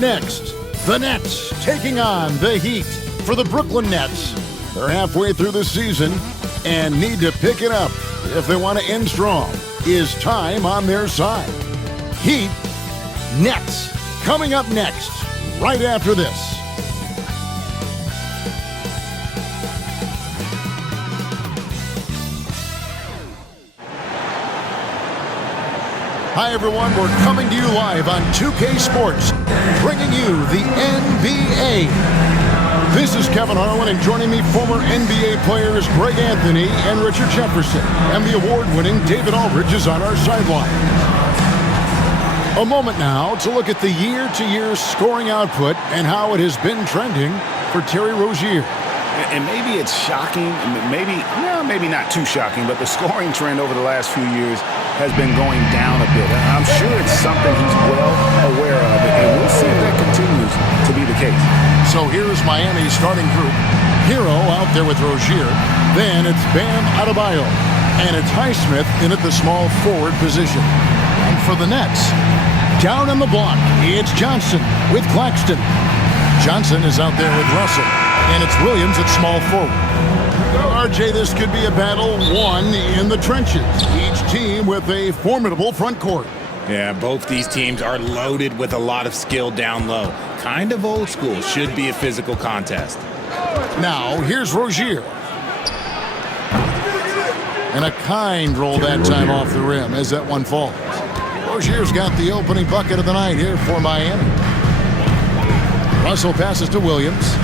next, the Nets taking on the Heat. For the Brooklyn Nets, they're halfway through the season and need to pick it up if they want to end strong. Is time on their side? Heat, Nets, coming up next, right after this. Hi everyone, we're coming to you live on 2K Sports, bringing you the NBA. This is Kevin Harlan, and joining me, former NBA players Greg Anthony and Richard Jefferson, and the award-winning David Aldridge is on our sideline. A moment now to look at the year-to-year scoring output and how it has been trending for Terry Rozier. And maybe it's shocking, maybe not too shocking, but the scoring trend over the last few years has been going down a bit. I'm sure it's something he's well aware of, and we'll see if that continues to be the case. So here's Miami's starting group. Hero out there with Rozier. Then it's Bam Adebayo. And it's Highsmith in at the small forward position. And for the Nets, down on the block, it's Johnson with Claxton. Johnson is out there with Russell. And it's Williams at small forward. RJ, this could be a battle won in the trenches. Each team with a formidable front court. Yeah, both these teams are loaded with a lot of skill down low. Kind of old school. Should be a physical contest. Now, here's Rozier. And a kind roll that time off the rim as that one falls. Rozier's got the opening bucket of the night here for Miami. Russell passes to Williams.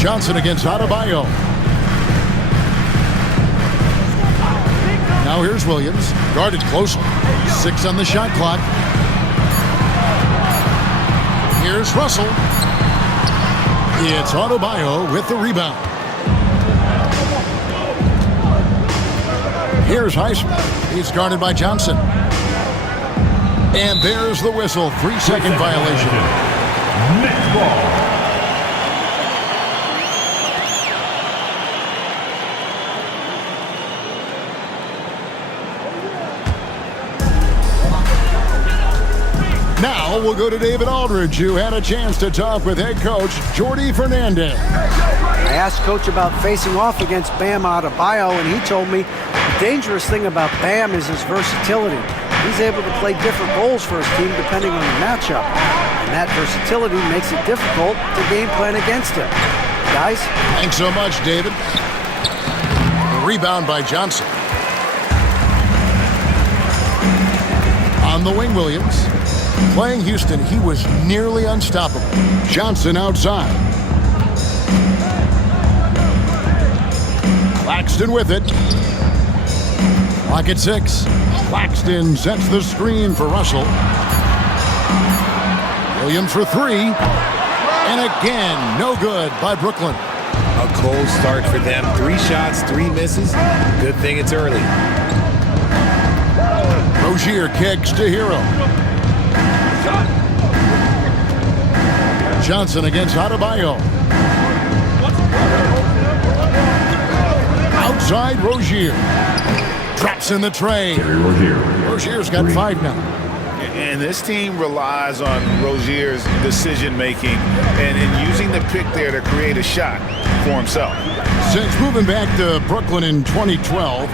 Johnson against Adebayo. Now here's Williams, guarded closely. 6 on the shot clock. Here's Russell. It's Adebayo with the rebound. Here's Highsmith. He's guarded by Johnson. And there's the whistle. 3-second violation. Next ball. Now we'll go to David Aldridge, who had a chance to talk with head coach Jordi Fernandez. I asked Coach about facing off against Bam Adebayo, and he told me the dangerous thing about Bam is his versatility. He's able to play different roles for his team depending on the matchup. And that versatility makes it difficult to game plan against him. Guys? Thanks so much, David. A rebound by Johnson. On the wing, Williams. Playing Houston, he was nearly unstoppable. Johnson outside. Claxton with it. Clock at 6. Claxton sets the screen for Russell. Williams for 3. And again, no good by Brooklyn. A cold start for them. 3 shots, 3 misses. Good thing it's early. Rozier kicks to Hero. Johnson against Adebayo. Outside Rozier. Drops in the tray. Rozier's got 5 now. And this team relies on Rozier's decision-making and using the pick there to create a shot for himself. Since moving back to Brooklyn in 2012,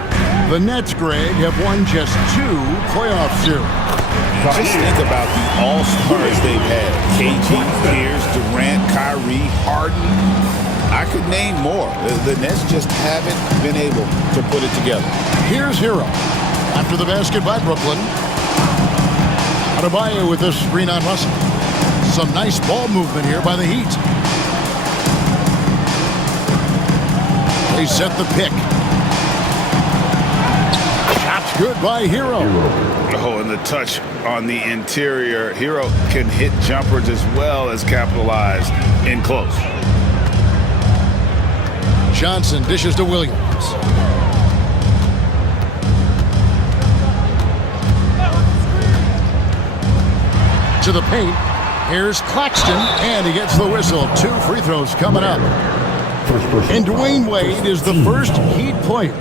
the Nets, Greg, have won just 2 playoff series. Just think about the all-stars they've had. KG, Pierce, Durant, Kyrie, Harden. I could name more. The Nets just haven't been able to put it together. Here's Hero. After the basket by Brooklyn. Adebayo with a screen on Russell. Some nice ball movement here by the Heat. They set the pick. Shot's good by Hero. Oh, and the touch on the interior. Hero can hit jumpers as well as capitalize in close. Johnson dishes to Williams. To the paint. Here's Claxton, and he gets the whistle. 2 free throws coming up. And Dwayne Wade is the first Heat player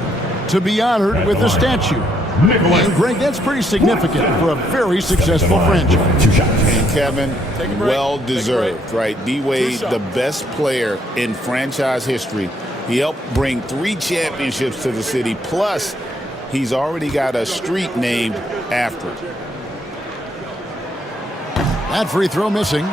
to be honored with a statue. Nicholas. And Greg, that's pretty significant for a very successful franchise. 2 shots. And Kevin, well deserved, right? D-Wade, the best player in franchise history. He helped bring 3 championships to the city. Plus, he's already got a street named after him. That free throw missing.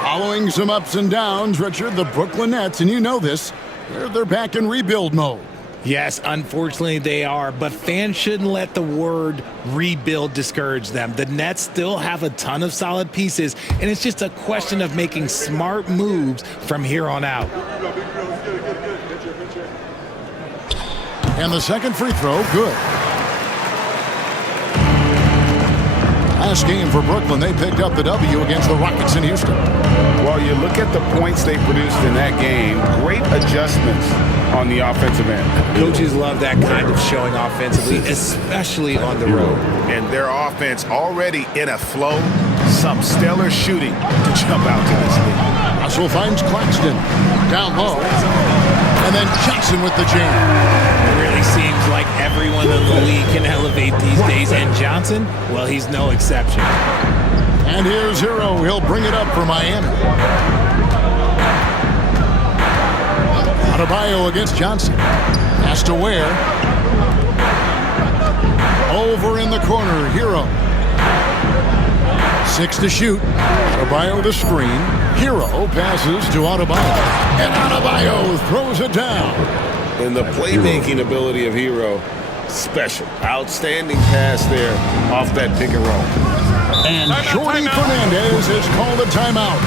Following some ups and downs, Richard, the Brooklyn Nets, and you know this, they're back in rebuild mode. Yes, unfortunately they are, but fans shouldn't let the word rebuild discourage them. The Nets still have a ton of solid pieces, and it's just a question of making smart moves from here on out. And the second free throw, good. Last game for Brooklyn, they picked up the W against the Rockets in Houston. Well, you look at the points they produced in that game, great adjustments on the offensive end. Coaches love that kind of showing offensively, especially on the road. And their offense already in a flow, some stellar shooting to jump out to this league. Russell finds Claxton down low. And then Johnson with the jam. It really seems like everyone in the league can elevate these days, and Johnson, well, he's no exception. And here's Hero. He'll bring it up for Miami. Adebayo against Johnson. Has to wear. Over in the corner, Hero. 6 to shoot. Adebayo the screen. Hero passes to Adebayo. And Adebayo throws it down. And the playmaking ability of Hero, special. Outstanding pass there off that pick and roll. And Jordy Fernandez has called a timeout.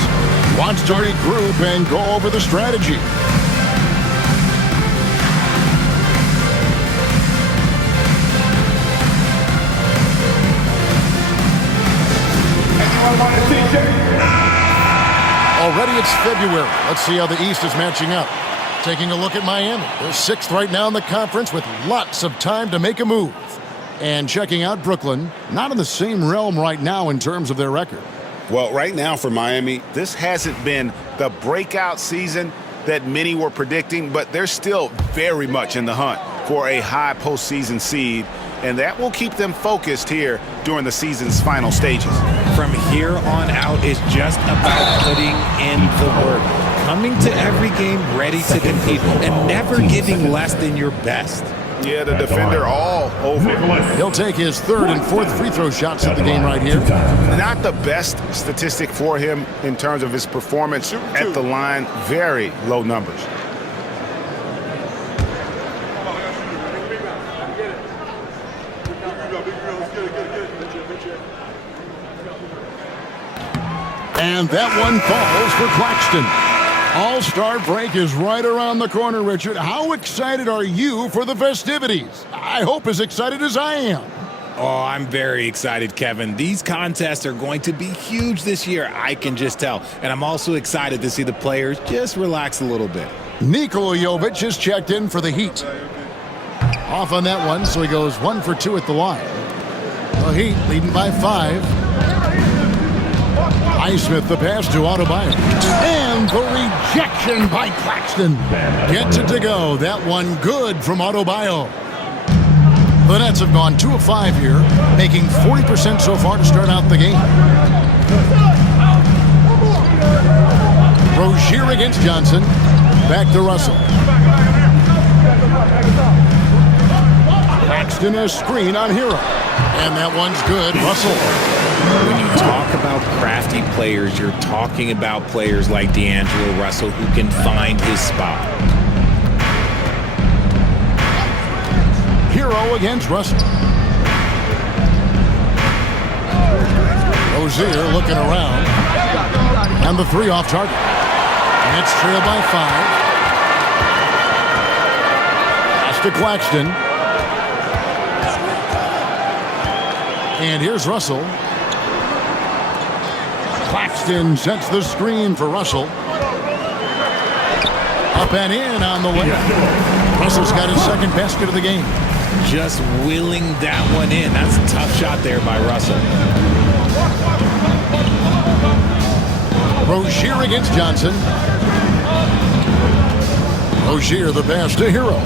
Wants to regroup and go over the strategy. Already it's February. Let's see how the East is matching up. Taking a look at Miami. They're 6th right now in the conference with lots of time to make a move. And checking out Brooklyn, not in the same realm right now in terms of their record. Well, right now for Miami, this hasn't been the breakout season that many were predicting, but they're still very much in the hunt for a high postseason seed, and that will keep them focused here during the season's final stages. From here on out, it's just about putting in the work. Coming to every game ready to compete and never giving less than your best. Yeah, the defender all over. He'll take his 3rd and 4th free throw shots at the game right here. Not the best statistic for him in terms of his performance at the line. Very low numbers. And that one falls for Claxton. All-Star break is right around the corner, Richard. How excited are you for the festivities? I hope as excited as I am. Oh, I'm very excited, Kevin. These contests are going to be huge this year, I can just tell. And I'm also excited to see the players just relax a little bit. Nikola Jovic has checked in for the Heat. Off on that one, so he goes 1 for 2 at the line. The Heat leading by 5. Highsmith the pass to Adebayo. And the rejection by Claxton. Gets it to go. That one good from Adebayo. The Nets have gone 2 of 5 here, making 40% so far to start out the game. Rozier against Johnson. Back to Russell. Claxton a screen on Hero. And that one's good. Russell. When you talk about crafty players, you're talking about players like D'Angelo Russell who can find his spot. Hero against Russell. Rozier looking around. And the 3 off target. Nets trail by 5. Pass to Claxton. And here's Russell. Claxton sets the screen for Russell. Up and in on the way. Russell's got his 2nd basket of the game. Just willing that one in. That's a tough shot there by Russell. Rozier against Johnson. Rozier the pass to Hero.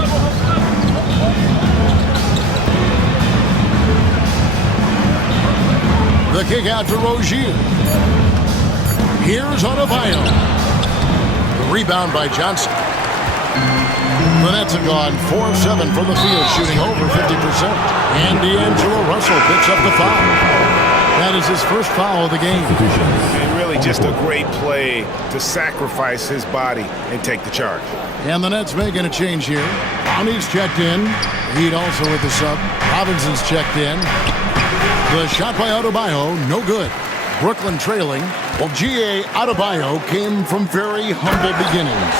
The kick out to Rozier. Here's Adebayo. The rebound by Johnson. The Nets have gone 4 of 7 from the field, shooting over 50%. And D'Angelo Russell picks up the foul. That is his first foul of the game. And really just a great play to sacrifice his body and take the charge. And the Nets making a change here. Brownie's checked in. Heat also with the sub. Robinson's checked in. The shot by Adebayo, no good. Brooklyn trailing. Well, G.A. Adebayo came from very humble beginnings.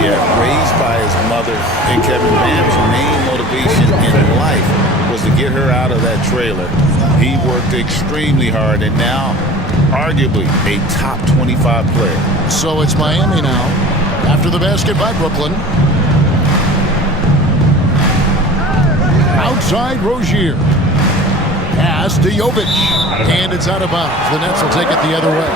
Yeah, raised by his mother. And Kevin Bam's main motivation in life was to get her out of that trailer. He worked extremely hard and now, arguably, a top 25 player. So it's Miami now. After the basket by Brooklyn. Outside Rozier. Pass to Jovic. And it's out of bounds. The Nets will take it the other way.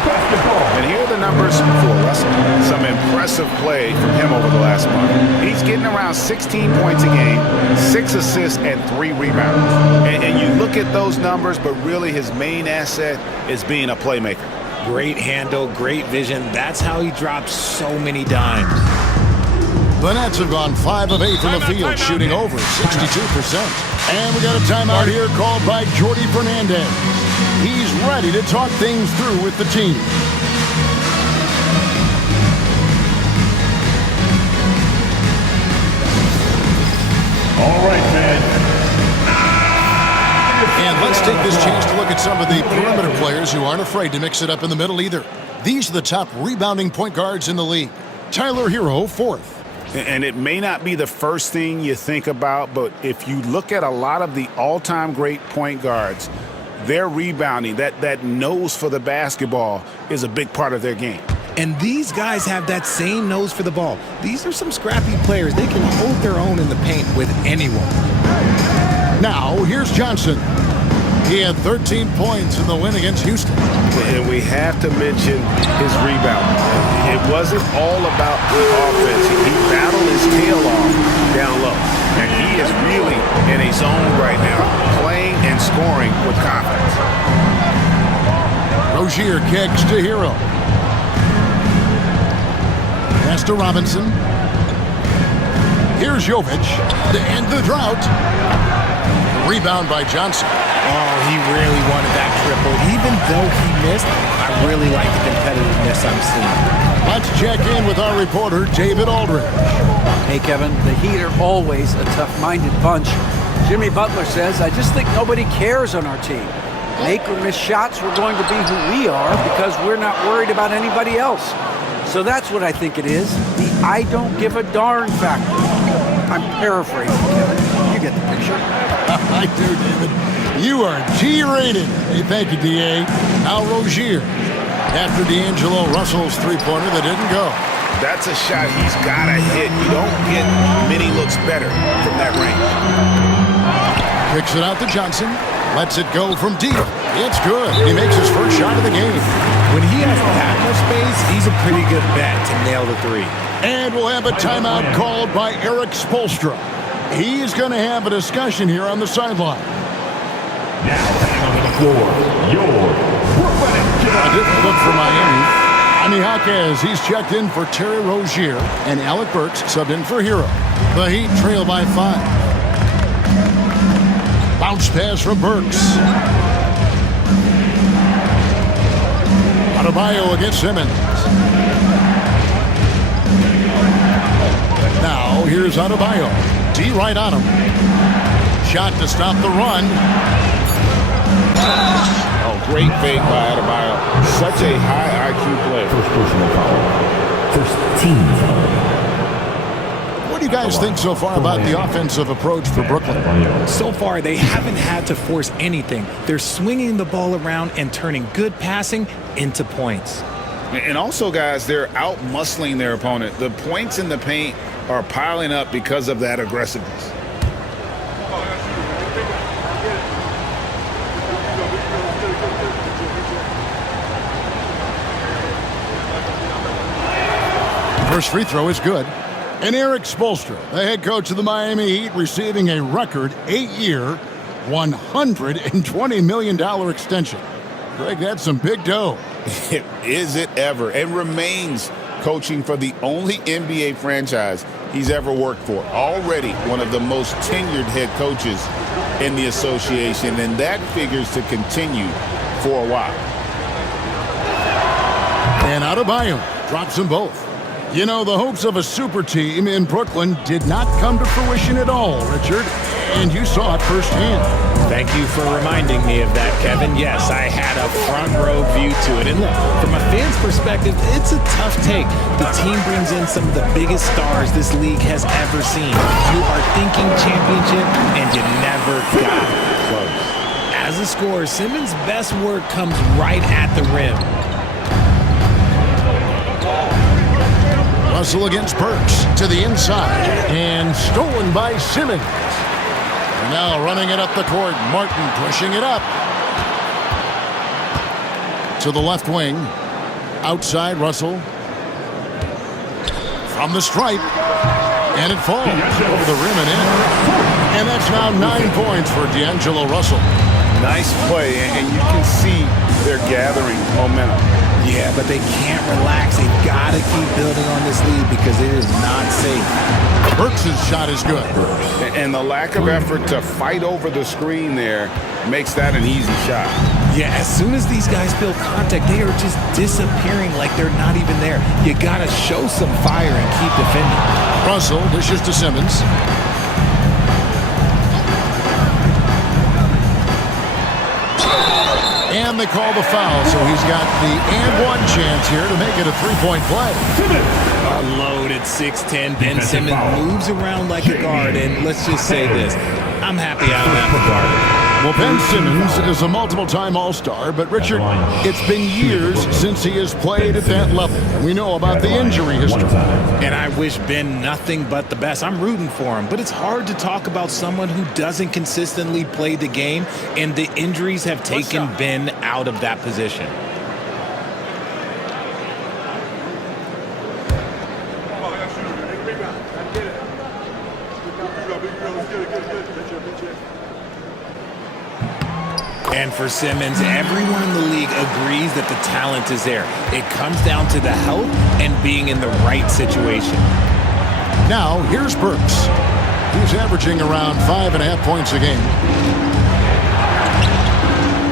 And here are the numbers for Russell. Some impressive play from him over the last month. He's getting around 16 points a game, 6 assists, and 3 rebounds. And you look at those numbers, but really his main asset is being a playmaker. Great handle, great vision. That's how he drops so many dimes. The Nets have gone 5 of 8 from the field, shooting over 62%. And we got a timeout here called by Jordi Fernandez. He's ready to talk things through with the team. All right, man. And let's take this chance to look at some of the perimeter players who aren't afraid to mix it up in the middle either. These are the top rebounding point guards in the league. Tyler Hero, 4th. And it may not be the first thing you think about, but if you look at a lot of the all-time great point guards, their rebounding, that nose for the basketball is a big part of their game. And these guys have that same nose for the ball. These are some scrappy players. They can hold their own in the paint with anyone. Now, here's Johnson. He had 13 points in the win against Houston. And we have to mention his rebound. It wasn't all about the offense. He battled his tail off down low. And he is really in a zone right now, playing and scoring with confidence. Rozier kicks to Hero. Pass to Robinson. Here's Jovic to end the drought. Rebound by Johnson. Oh, he really wanted that triple. Even though he missed, I really like the competitiveness I'm seeing. Let's check in with our reporter, David Aldridge. Hey, Kevin, the Heat are always a tough-minded bunch. Jimmy Butler says, I just think nobody cares on our team. Make or miss shots, we're going to be who we are because we're not worried about anybody else. So that's what I think it is, the I don't give a darn factor. I'm paraphrasing, Kevin. You get the picture. I do, David. You are G-rated. Hey, thank you, D.A. Now Rozier. After D'Angelo Russell's three-pointer that didn't go. That's a shot he's got to hit. You don't get many looks better from that range. Kicks it out to Johnson. Lets it go from deep. It's good. He makes his first shot of the game. When he has that much space, he's a pretty good bet to nail the three. And we'll have a timeout called by Eric Spoelstra. He's going to have a discussion here on the sideline. Now, on the floor, your Brooklyn. A different look for Miami. Ani Jaquez, he's checked in for Terry Rozier, and Alec Burks subbed in for Hero. The Heat trail by 5. Bounce pass from Burks. Adebayo against Simmons. Now, here's Adebayo. D right on him. Shot to stop the run. Oh, great fake by Adebayo. Such a high IQ player. First personal foul. First team foul. What do you guys think so far about the offensive approach for Brooklyn? So far, they haven't had to force anything. They're swinging the ball around and turning good passing into points. And also, guys, they're out-muscling their opponent. The points in the paint are piling up because of that aggressiveness. First free throw is good. And Eric Spoelstra, the head coach of the Miami Heat, receiving a record 8-year, $120 million extension. Greg, that's some big dough. Is it ever? And remains coaching for the only NBA franchise he's ever worked for. Already one of the most tenured head coaches in the association, and that figures to continue for a while. And Adebayo drops them both. You know, the hopes of a super team in Brooklyn did not come to fruition at all, Richard. And you saw it firsthand. Thank you for reminding me of that, Kevin. Yes, I had a front row view to it. And look, from a fan's perspective, it's a tough take. The team brings in some of the biggest stars this league has ever seen. You are thinking championship, and you never got close. As a scorer, Simmons' best work comes right at the rim. Russell against Burks to the inside and stolen by Simmons. And now running it up the court, Martin pushing it up to the left wing. Outside, Russell from the stripe, and it falls over the rim and in. And that's now 9 points for D'Angelo Russell. Nice play, and you can see they're gathering momentum. Yeah, but they can't relax. They've got to keep building on this lead because it is not safe. Burks' shot is good. And the lack of effort to fight over the screen there makes that an easy shot. Yeah, as soon as these guys feel contact, they are just disappearing like they're not even there. You got to show some fire and keep defending. Russell dishes to Simmons. And they call the foul, so he's got the and one chance here to make it a three-point play. A loaded 6'10". Ben Simmons moves around like a guard, and let's just say this. I'm happy I don't have to guard him. Well, Ben Simmons is a multiple-time All-Star, but Richard, it's been years since he has played at that level. We know about the injury history. And I wish Ben nothing but the best. I'm rooting for him, but it's hard to talk about someone who doesn't consistently play the game, and the injuries have taken Ben out of that position. And for Simmons, everyone in the league agrees that the talent is there. It comes down to the health and being in the right situation. Now, here's Burks. He's averaging around 5.5 points a game.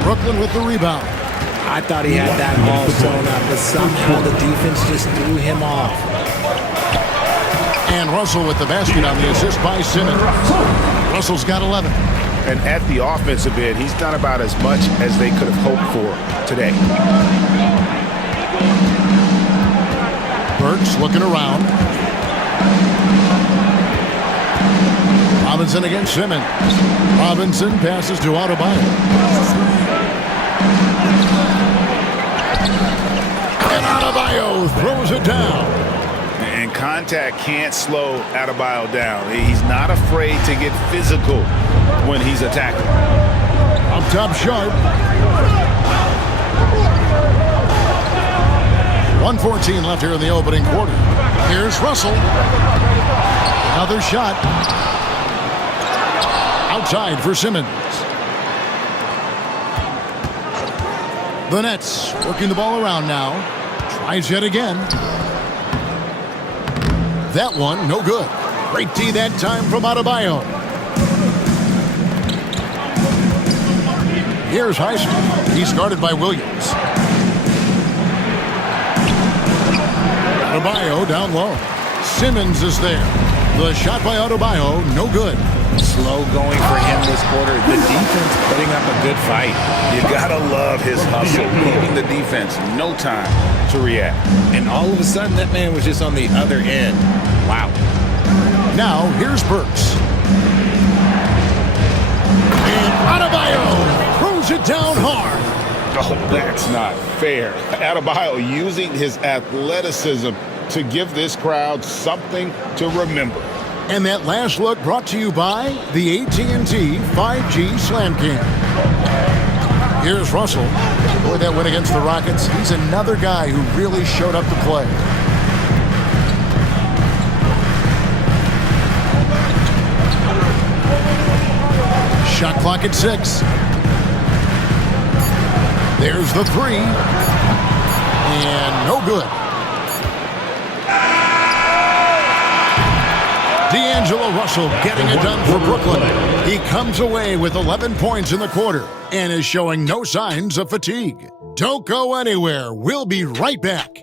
Brooklyn with the rebound. I thought he had that ball sewn up, but somehow the defense just threw him off. And Russell with the basket on the assist by Simmons. Russell's got 11. And at the offensive end, he's done about as much as they could have hoped for today. Burks looking around. Robinson against Simmons. Robinson passes to Adebayo. And Adebayo throws it down. And contact can't slow Adebayo down. He's not afraid to get physical when he's attacking. Up top, Sharp. 1:14 left here in the opening quarter. Here's Russell. Another shot. Outside for Simmons. The Nets working the ball around now. Tries yet again. That one, no good. Great D that time from Adebayo. Here's Heisman. He's guarded by Williams. Adebayo down low. Simmons is there. The shot by Adebayo, no good. Slow going for him this quarter. The defense putting up a good fight. You gotta love his hustle, leaving the defense no time to react. And all of a sudden, that man was just on the other end. Wow. Now, here's Burks. And Adebayo throws it down hard. Oh, that's not fair. Adebayo using his athleticism to give this crowd something to remember. And that last look brought to you by the AT&T 5G Slam Cam. Here's Russell. Boy, that win against the Rockets. He's another guy who really showed up to play. Shot clock at 6. There's the three. And no good. D'Angelo Russell getting it done for Brooklyn. He comes away with 11 points in the quarter and is showing no signs of fatigue. Don't go anywhere. We'll be right back.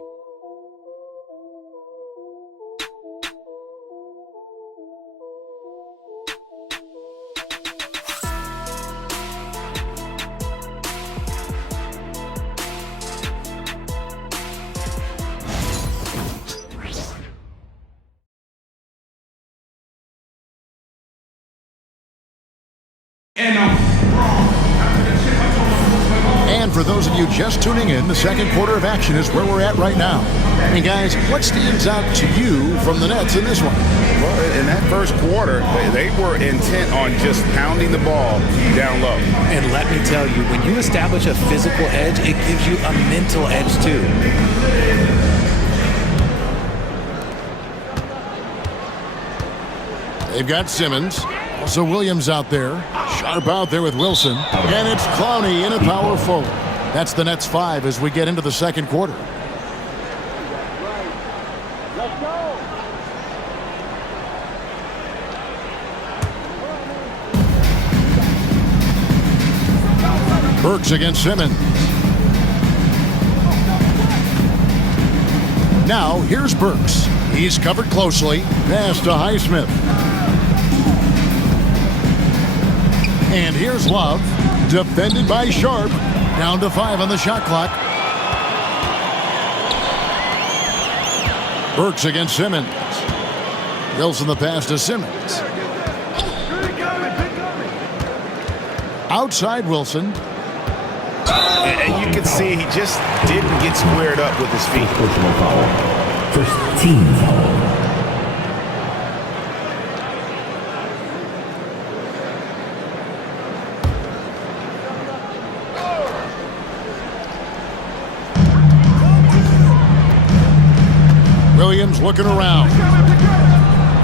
And for those of you just tuning in, the second quarter of action is where we're at right now. And guys, what stands out to you from the Nets in this one? Well, in that first quarter, they were intent on just pounding the ball down low. And let me tell you, when you establish a physical edge, it gives you a mental edge too. They've got Simmons. Also Williams out there. Sharp out there with Wilson. And it's Clowney in a power forward. That's the Nets 5 as we get into the second quarter. Burks against Simmons. Now here's Burks. He's covered closely. Pass to Highsmith. And here's Love, defended by Sharp. Down to 5 on the shot clock. Burks against Simmons. Wilson the pass to Simmons. Outside Wilson. And you can see he just didn't get squared up with his feet. Personal foul. First team foul. Williams looking around.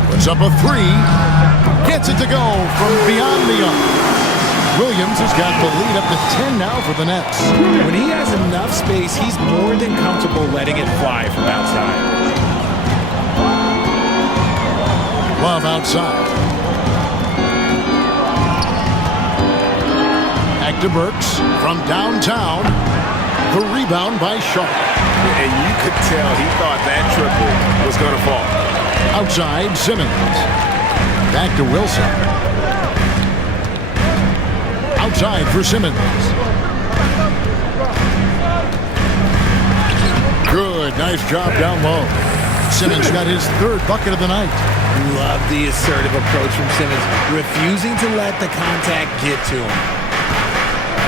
Puts up a three. Gets it to go from beyond the arc. Williams has got the lead up to 10 now for the Nets. When he has enough space, he's more than comfortable letting it fly from outside. Love outside. Back to Burks from downtown. The rebound by Sharp. And you could tell he thought that triple was going to fall. Outside Simmons. Back to Wilson. Outside for Simmons. Good, nice job down low. Simmons got his third bucket of the night. Love the assertive approach from Simmons, refusing to let the contact get to him.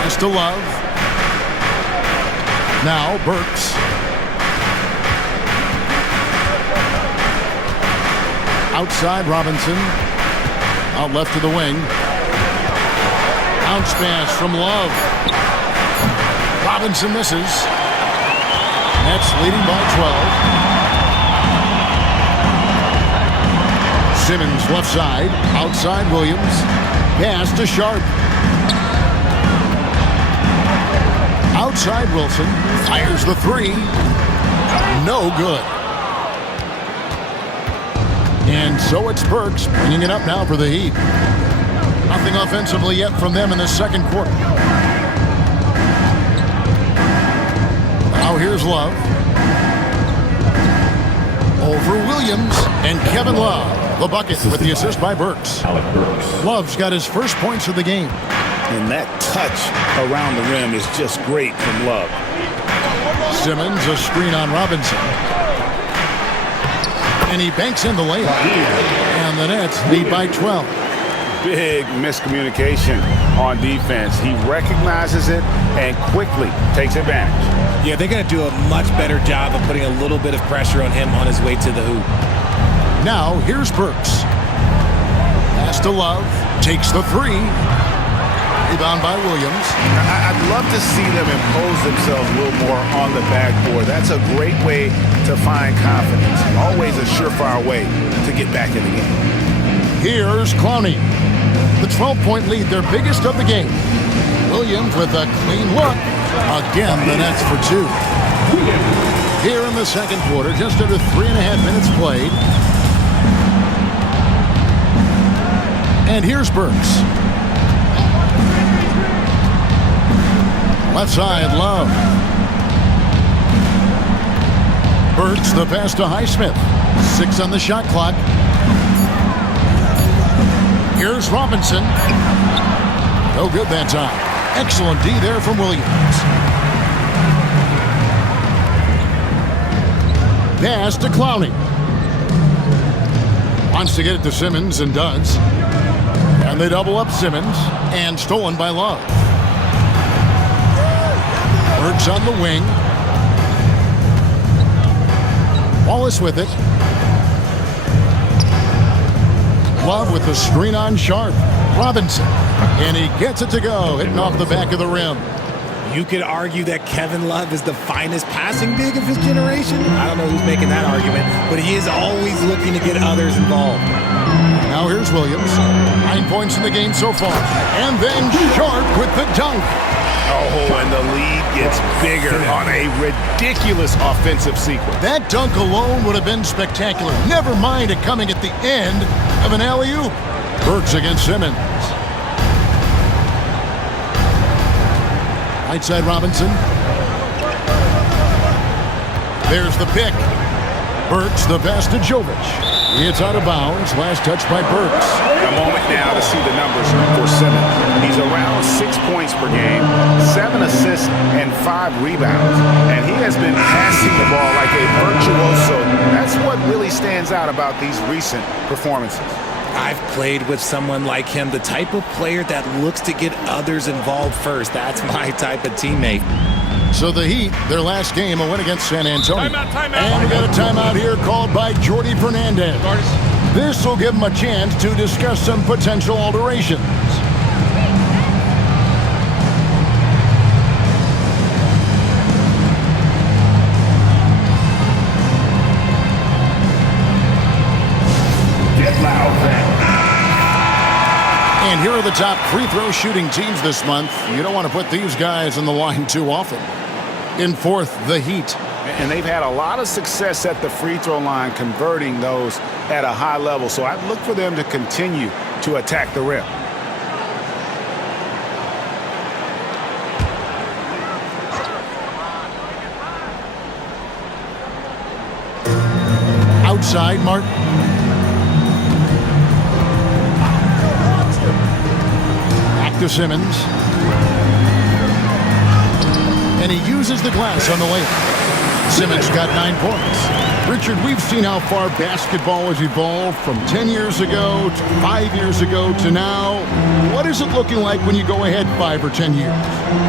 Pass to Love. Now Burks. Outside Robinson. Out left to the wing. Bounce pass from Love. Robinson misses. Nets leading by 12. Simmons left side. Outside Williams. Pass to Sharp. Outside Wilson. Fires the three. No good. And so it's Burks bringing it up now for the Heat. Nothing offensively yet from them in the second quarter. Now here's Love. Over Williams and Kevin Love. The bucket with the assist by Burks. Love's got his first points of the game. And that touch around the rim is just great from Love. Simmons, a screen on Robinson. And he banks in the layup. And the Nets lead by 12. Big miscommunication on defense. He recognizes it and quickly takes advantage. Yeah, they're going to do a much better job of putting a little bit of pressure on him on his way to the hoop. Now, here's Burks. Pass to Love. Takes the three. Rebound by Williams. I'd love to see them impose themselves a little more on the backboard. That's a great way to find confidence. Always a surefire way to get back in the game. Here's Clowney. The 12-point lead, their biggest of the game. Williams with a clean look. Again, the Nets for 2. Here in the second quarter, just under 3.5 minutes played. And here's Burks. Left side, Love. Burks, the pass to Highsmith. 6 on the shot clock. Here's Robinson. No good that time. Excellent D there from Williams. Pass to Clowney. Wants to get it to Simmons and does. And they double up Simmons and stolen by Love. Burks on the wing. Wallace with it. Love with the screen on Sharp. Robinson. And he gets it to go, hitting off the back of the rim. You could argue that Kevin Love is the finest passing big of his generation. I don't know who's making that argument, but he is always looking to get others involved. Now here's Williams. 9 points in the game so far. And then Sharp with the dunk. Oh, and the lead gets bigger on a ridiculous offensive sequence. That dunk alone would have been spectacular. Never mind it coming at the end of an alley-oop. Burks against Simmons. Right side Robinson. There's the pick. Burks, the pass to Jovic. It's out of bounds. Last touch by Burks. A moment now to see the numbers for Simmons. He's around 6 points per game, 7 assists, and 5 rebounds. And he has been passing the ball like a virtuoso. That's what really stands out about these recent performances. I've played with someone like him, the type of player that looks to get others involved first. That's my type of teammate. So the Heat, their last game, a win against San Antonio. Timeout. And we got a timeout here called by Jordi Fernandez. This will give him a chance to discuss some potential alterations. And here are the top free throw shooting teams this month. You don't want to put these guys on the line too often. In fourth, the Heat. And they've had a lot of success at the free throw line, converting those at a high level. So I'd look for them to continue to attack the rim. Outside, Martin. Back to Simmons. And he uses the glass on the layup. Simmons got 9 points. Richard, we've seen how far basketball has evolved from 10 years ago to 5 years ago to now. What is it looking like when you go ahead 5 or 10 years?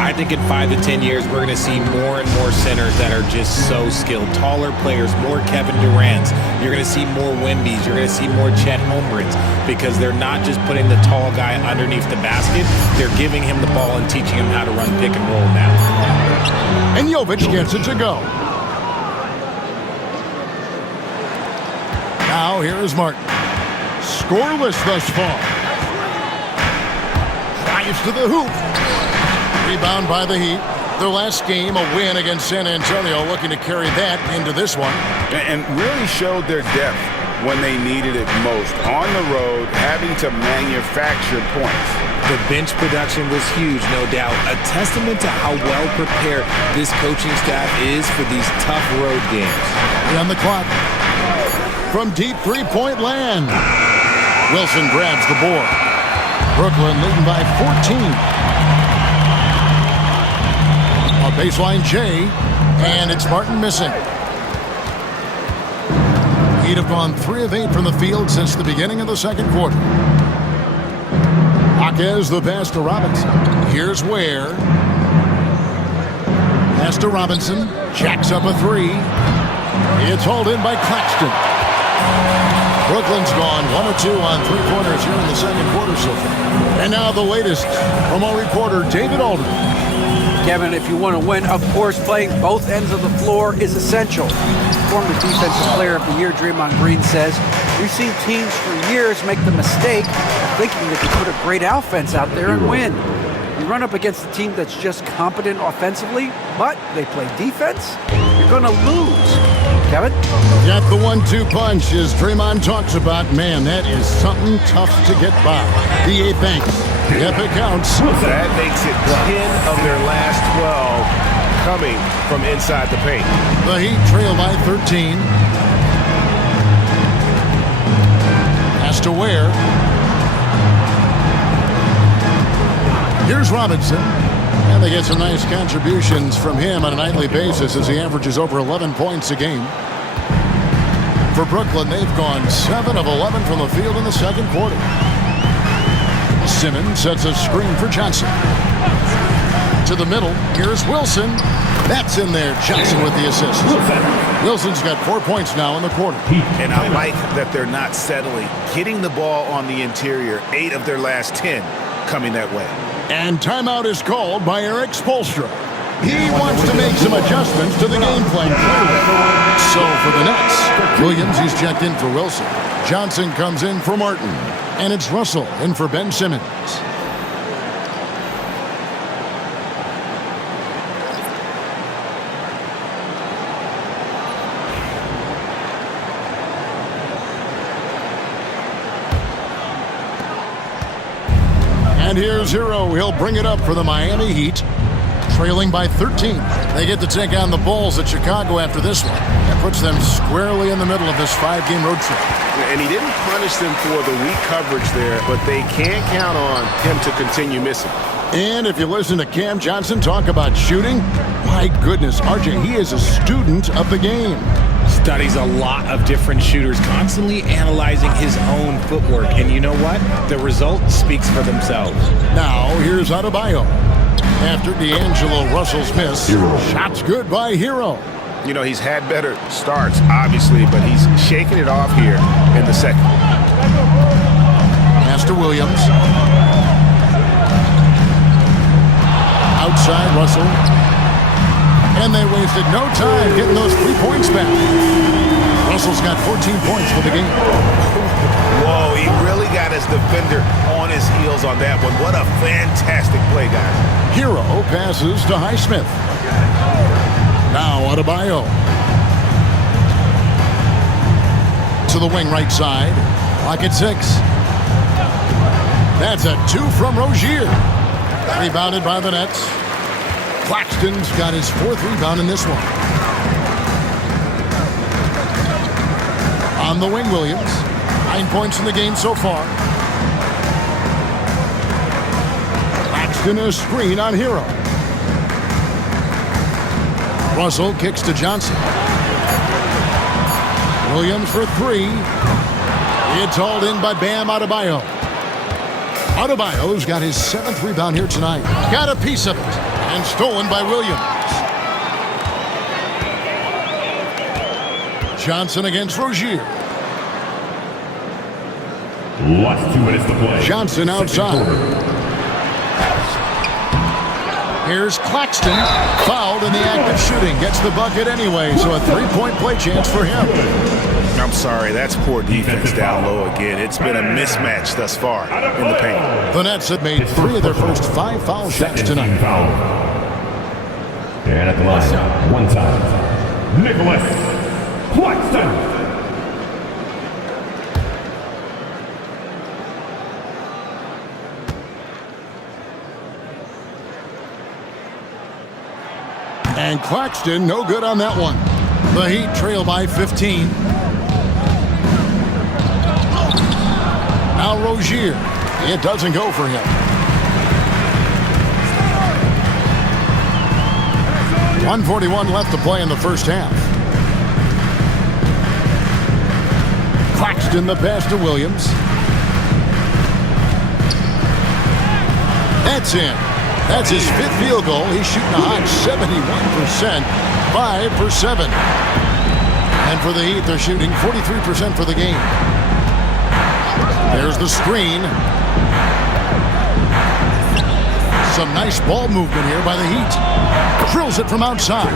I think in 5 to 10 years, we're going to see more and more centers that are just so skilled. Taller players, more Kevin Durant's. You're going to see more Wemby's. You're going to see more Chet Holmgrens because they're not just putting the tall guy underneath the basket. They're giving him the ball and teaching him how to run pick and roll now. And Jovic gets it to go. Now here is Martin. Scoreless thus far. Drives to the hoop. Rebound by the Heat. Their last game, a win against San Antonio, looking to carry that into this one. And really showed their depth when they needed it most. On the road, having to manufacture points. The bench production was huge, no doubt. A testament to how well prepared this coaching staff is for these tough road games. On the clock. From deep three-point land. Wilson grabs the board. Brooklyn leading by 14. A baseline J, and it's Martin missing. He'd have gone 3 of 8 from the field since the beginning of the second quarter. Jaquez the pass to Robinson. Here's Ware. Pass to Robinson. Jacks up a 3. It's hauled in by Claxton. Brooklyn's gone 1 or 2 on 3-pointers here in the second quarter so far. And now the latest from our reporter, David Aldridge. Kevin, if you want to win, of course, playing both ends of the floor is essential. Former Defensive Player of the Year Draymond Green says, we've seen teams for years make the mistake of thinking they can put a great offense out there and win. You run up against a team that's just competent offensively, but they play defense, you're going to lose. Kevin? Got the 1-2 punch as Draymond talks about. Man, that is something tough to get by. D.A. Banks. Yep, it counts. That makes it 10 of their last 12 coming from inside the paint. The Heat trail by 13. Has to wear. Here's Robinson. And they get some nice contributions from him on a nightly basis as he averages over 11 points a game. For Brooklyn, they've gone 7 of 11 from the field in the second quarter. Simmons sets a screen for Johnson. To the middle, here's Wilson. That's in there. Johnson with the assist. Wilson's got 4 points now in the quarter. And I like that they're not settling. Getting the ball on the interior, 8 of their last 10 coming that way. And timeout is called by Eric Spoelstra. He wants to make some adjustments to the game plan, clearly. So for the Nets, Williams, he's checked in for Wilson. Johnson comes in for Martin. And it's Russell in for Ben Simmons. And here's Hero. He'll bring it up for the Miami Heat. Trailing by 13. They get to take on the Bulls at Chicago after this one. That puts them squarely in the middle of this 5-game road trip. And he didn't punish them for the weak coverage there, but they can't count on him to continue missing. And if you listen to Cam Johnson talk about shooting, my goodness, RJ, he is a student of the game. Studies a lot of different shooters, constantly analyzing his own footwork. And you know what? The result speaks for themselves. Now, here's Adebayo. After D'Angelo Russell's miss, shots good by Hero. You know, he's had better starts, obviously, but he's shaking it off here in the second. Pass to Williams. Outside Russell. And they wasted no time getting those 3 points back. Russell's got 14 points for the game. Whoa, he really got his defender on his heels on that one. What a fantastic play, guys. Hero passes to Highsmith. Now Adebayo. To the wing right side. Clock at 6. That's a 2 from Rozier. Rebounded by the Nets. Claxton's got his 4th rebound in this one. On the wing, Williams. 9 points in the game so far. Claxton a screen on Hero. Russell kicks to Johnson. Williams for 3. It's hauled in by Bam Adebayo. Adebayo's got his 7th rebound here tonight. Got a piece of it. And stolen by Williams. Johnson against Rozier. Last 2 minutes to play. Johnson outside. Here's Claxton. Fouled in the act of shooting. Gets the bucket anyway, so a 3-point play chance for him. I'm sorry, that's poor defense down low again. It's been a mismatch thus far in the paint. The Nets have made 3 of their first 5 foul shots tonight. And at the line, 1 time, Nicholas Claxton. And Claxton, no good on that one. The Heat trail by 15. Now Rozier. It doesn't go for him. 1:41 left to play in the first half. Claxton the pass to Williams. That's in. That's his 5th field goal. He's shooting a hot 71%, 5 for 7. And for the Heat, they're shooting 43% for the game. There's the screen. Some nice ball movement here by the Heat. Drills it from outside.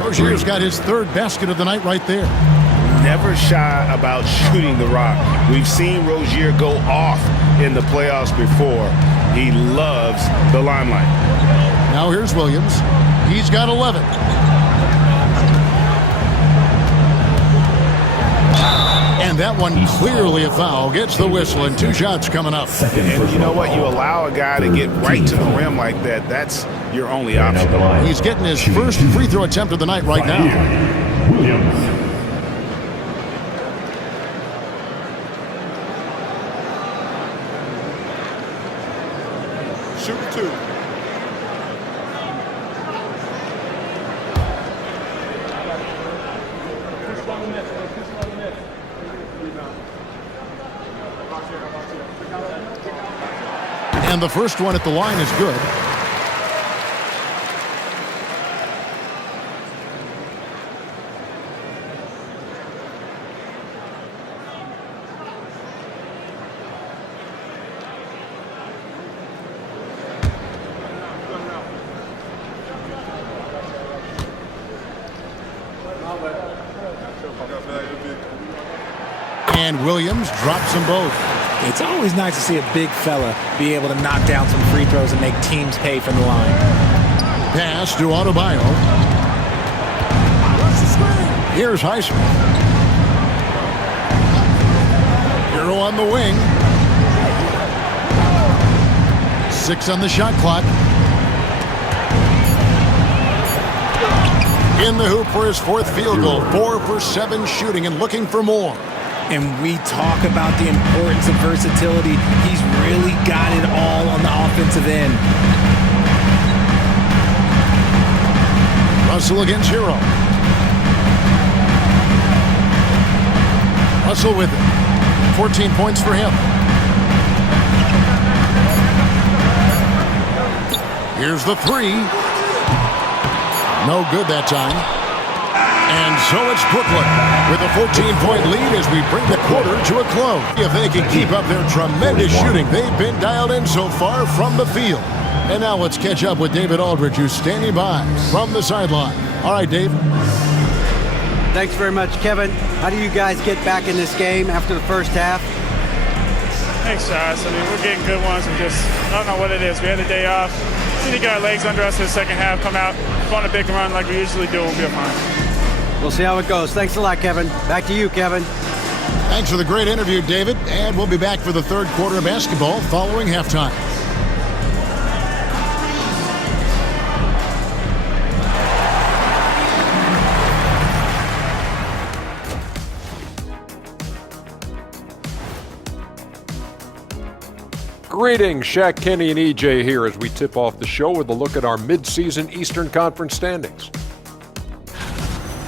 Rozier's got his 3rd basket of the night right there. Never shy about shooting the rock. We've seen Rozier go off in the playoffs before. He loves the limelight. Now here's Williams. He's got 11. And that one clearly a foul. Gets the whistle, and 2 shots coming up. And you know what? You allow a guy to get right to the rim like that. That's your only option. He's getting his first free throw attempt of the night right now. Williams. Shoot 2. And the first one at the line is good. And Williams drops them both. It's always nice to see a big fella be able to knock down some free throws and make teams pay from the line. Pass to Adebayo. Here's Highsmith. Hero on the wing. 6 on the shot clock. In the hoop for his 4th field goal. 4 for 7 shooting and looking for more. And we talk about the importance of versatility. He's really got it all on the offensive end. Russell against Hero. Russell with it. 14 points for him. Here's the 3. No good that time. And so it's Brooklyn with a 14-point lead as we bring the quarter to a close. If they can keep up their tremendous shooting, they've been dialed in so far from the field. And now let's catch up with David Aldridge, who's standing by from the sideline. All right, Dave. Thanks very much, Kevin. How do you guys get back in this game after the first half? Thanks, Josh. I mean, we're getting good ones. We just, I don't know what it is. We had a day off. We need to get our legs under us in the second half, come out, go on a big run like we usually do, and we'll be fine. We'll see how it goes. Thanks a lot, Kevin. Back to you, Kevin. Thanks for the great interview, David. And we'll be back for the 3rd quarter of basketball following halftime. Greetings, Shaq, Kenny, and EJ here as we tip off the show with a look at our midseason Eastern Conference standings.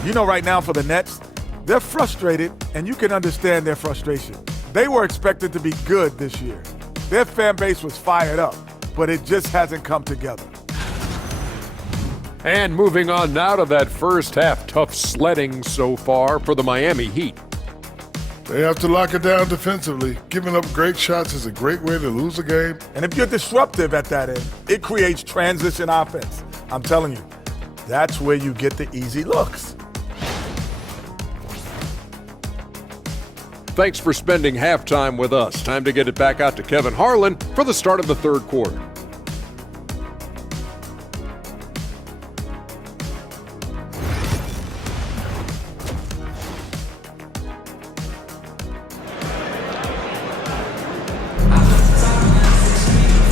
You know, right now for the Nets, they're frustrated, and you can understand their frustration. They were expected to be good this year. Their fan base was fired up, but it just hasn't come together. And moving on now to that first half, tough sledding so far for the Miami Heat. They have to lock it down defensively. Giving up great shots is a great way to lose a game. And if you're disruptive at that end, it creates transition offense. I'm telling you, that's where you get the easy looks. Thanks for spending halftime with us. Time to get it back out to Kevin Harlan for the start of the 3rd quarter.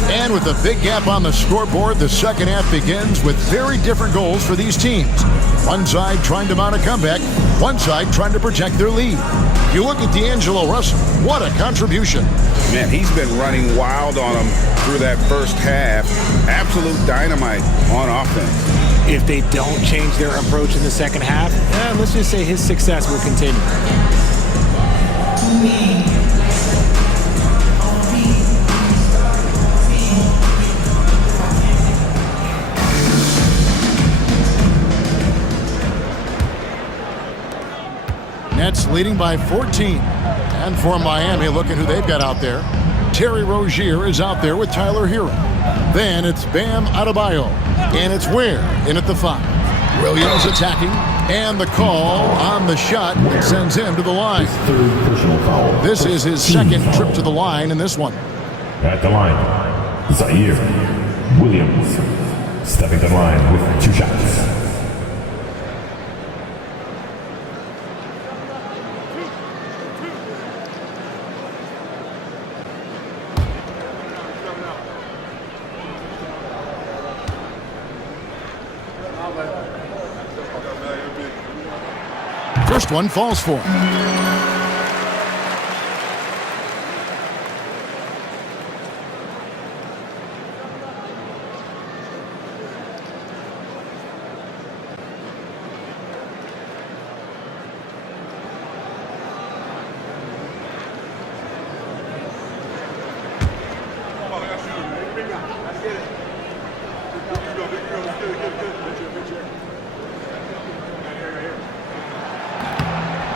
And with a big gap on the scoreboard, the second half begins with very different goals for these teams. One side trying to mount a comeback, one side trying to protect their lead. You look at D'Angelo Russell, what a contribution. Man, he's been running wild on them through that first half. Absolute dynamite on offense. If they don't change their approach in the second half, let's just say his success will continue. Nets leading by 14. And for Miami, look at who they've got out there. Terry Rozier is out there with Tyler Hero. Then it's Bam Adebayo. And it's Ware in at the 5. Williams attacking. And the call on the shot that sends him to the line. Third personal foul. This is his second trip to the line in this one. At the line, Zaire Williams, stepping to the line with 2 shots. First one falls for him.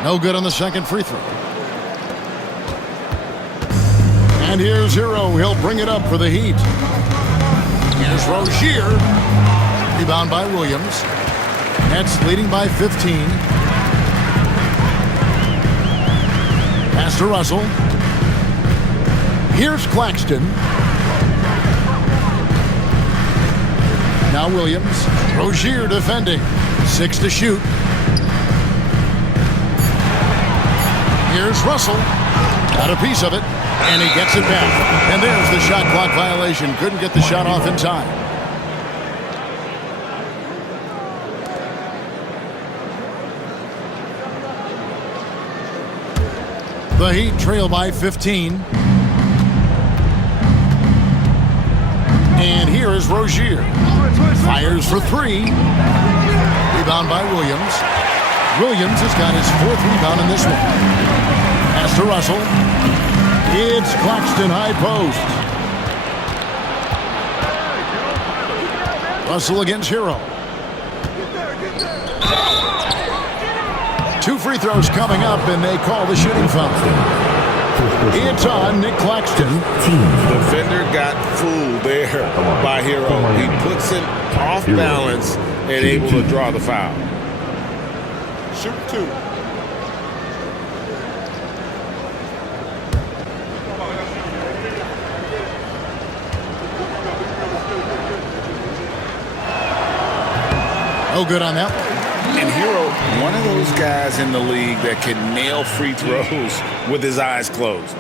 No good on the second free throw. And here's Hero. He'll bring it up for the Heat. Here's Rozier. Rebound by Williams. Nets leading by 15. Pass to Russell. Here's Claxton. Now Williams. Rozier defending. 6 to shoot. Here's Russell. Got a piece of it. And he gets it back. And there's the shot clock violation. Couldn't get the shot off in time. The Heat trail by 15. And here is Rozier. Fires for 3. Rebound by Williams. Williams has got his 4th rebound in this one. Pass to Russell. It's Claxton high post. Russell against Hero. 2 free throws coming up, and they call the shooting foul. It's on Nick Claxton. Defender got fooled there by Hero. He puts it off balance and able to draw the foul. Shoot 2. No good on that. And Hero, one of those guys in the league that can nail free throws with his eyes closed.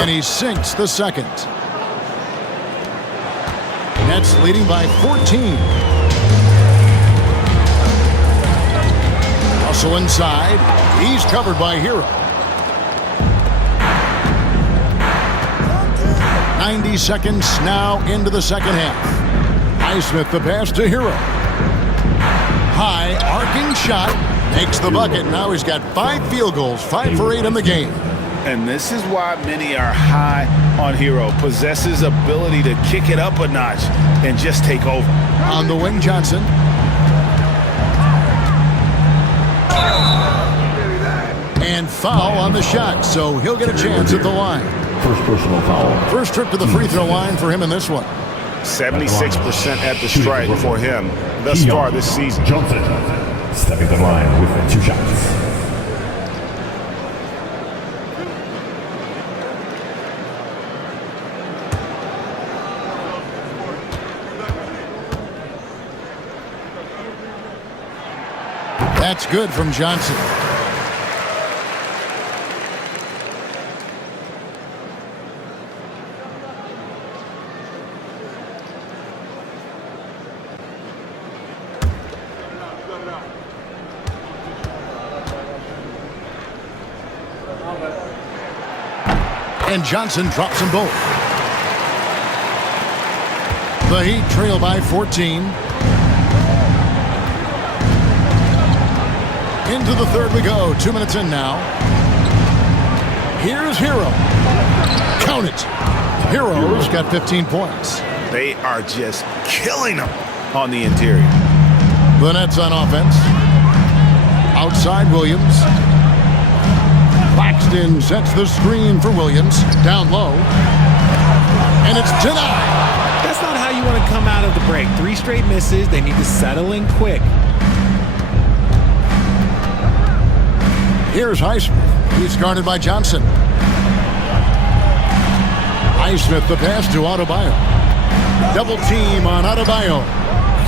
And he sinks the second. Nets leading by 14. Russell inside. He's covered by Hero. 90 seconds now into the second half. Highsmith the pass to Hero. High arcing shot. Makes the bucket. Now he's got 5 field goals. 5 for 8 in the game. And this is why many are high on Hero. Possesses ability to kick it up a notch and just take over. On the wing, Johnson. And foul on the shot, so he'll get a chance at the line. First personal foul. First trip to the free throw line for him in this one. 76% at the strike for him thus far this season. Johnson, stepping to the line with 2 shots. That's good from Johnson. And Johnson drops them both. The Heat trail by 14. Into the third we go. 2 minutes in now. Here's Hero. Count it. Hero's got 15 points. They are just killing them on the interior. The Nets on offense. Outside Williams. Claxton sets the screen for Williams. Down low. and it's denied. That's not how you want to come out of the break. 3 straight misses. They need to settle in quick. Here's Highsmith. He's guarded by Johnson. Highsmith the pass to Adebayo. Double team on Adebayo.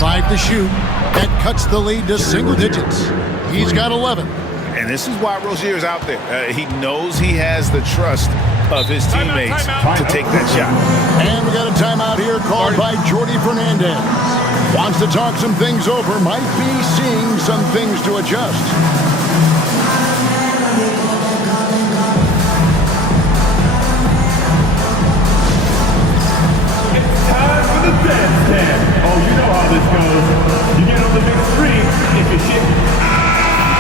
5 to shoot. That cuts the lead to single digits. He's got 11. And this is why Rozier's out there. He knows he has the trust of his teammates to take that shot. And we got a timeout here called by Jordi Fernandez. Wants to talk some things over. Might be seeing some things to adjust. Time for the dance stand. Oh, you know how this goes. You get on the big screen if you shit.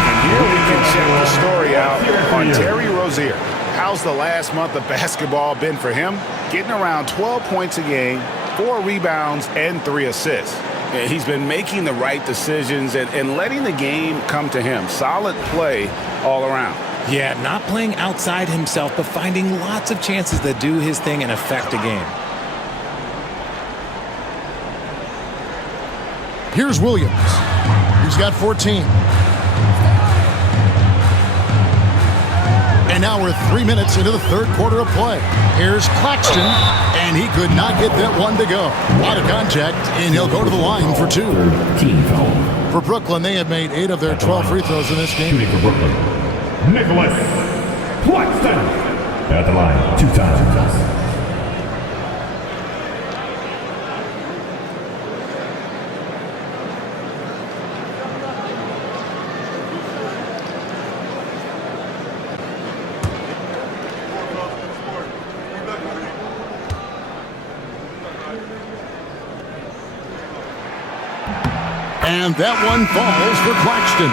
And here we can check the story out on Terry Rozier. How's the last month of basketball been for him? Getting around 12 points a game, 4 rebounds, and 3 assists. He's been making the right decisions and letting the game come to him. Solid play all around. Yeah, not playing outside himself, but finding lots of chances to do his thing and affect a game. Here's Williams. He's got 14. And now we're 3 minutes into the third quarter of play. Here's Claxton, and he could not get that one to go. A lot of contact, and he'll go to the line for 2. For Brooklyn, they have made 8 of their 12 free throws in this game. Shooting for Brooklyn, Nicholas Claxton. At the line 2 times. And that one falls for Claxton.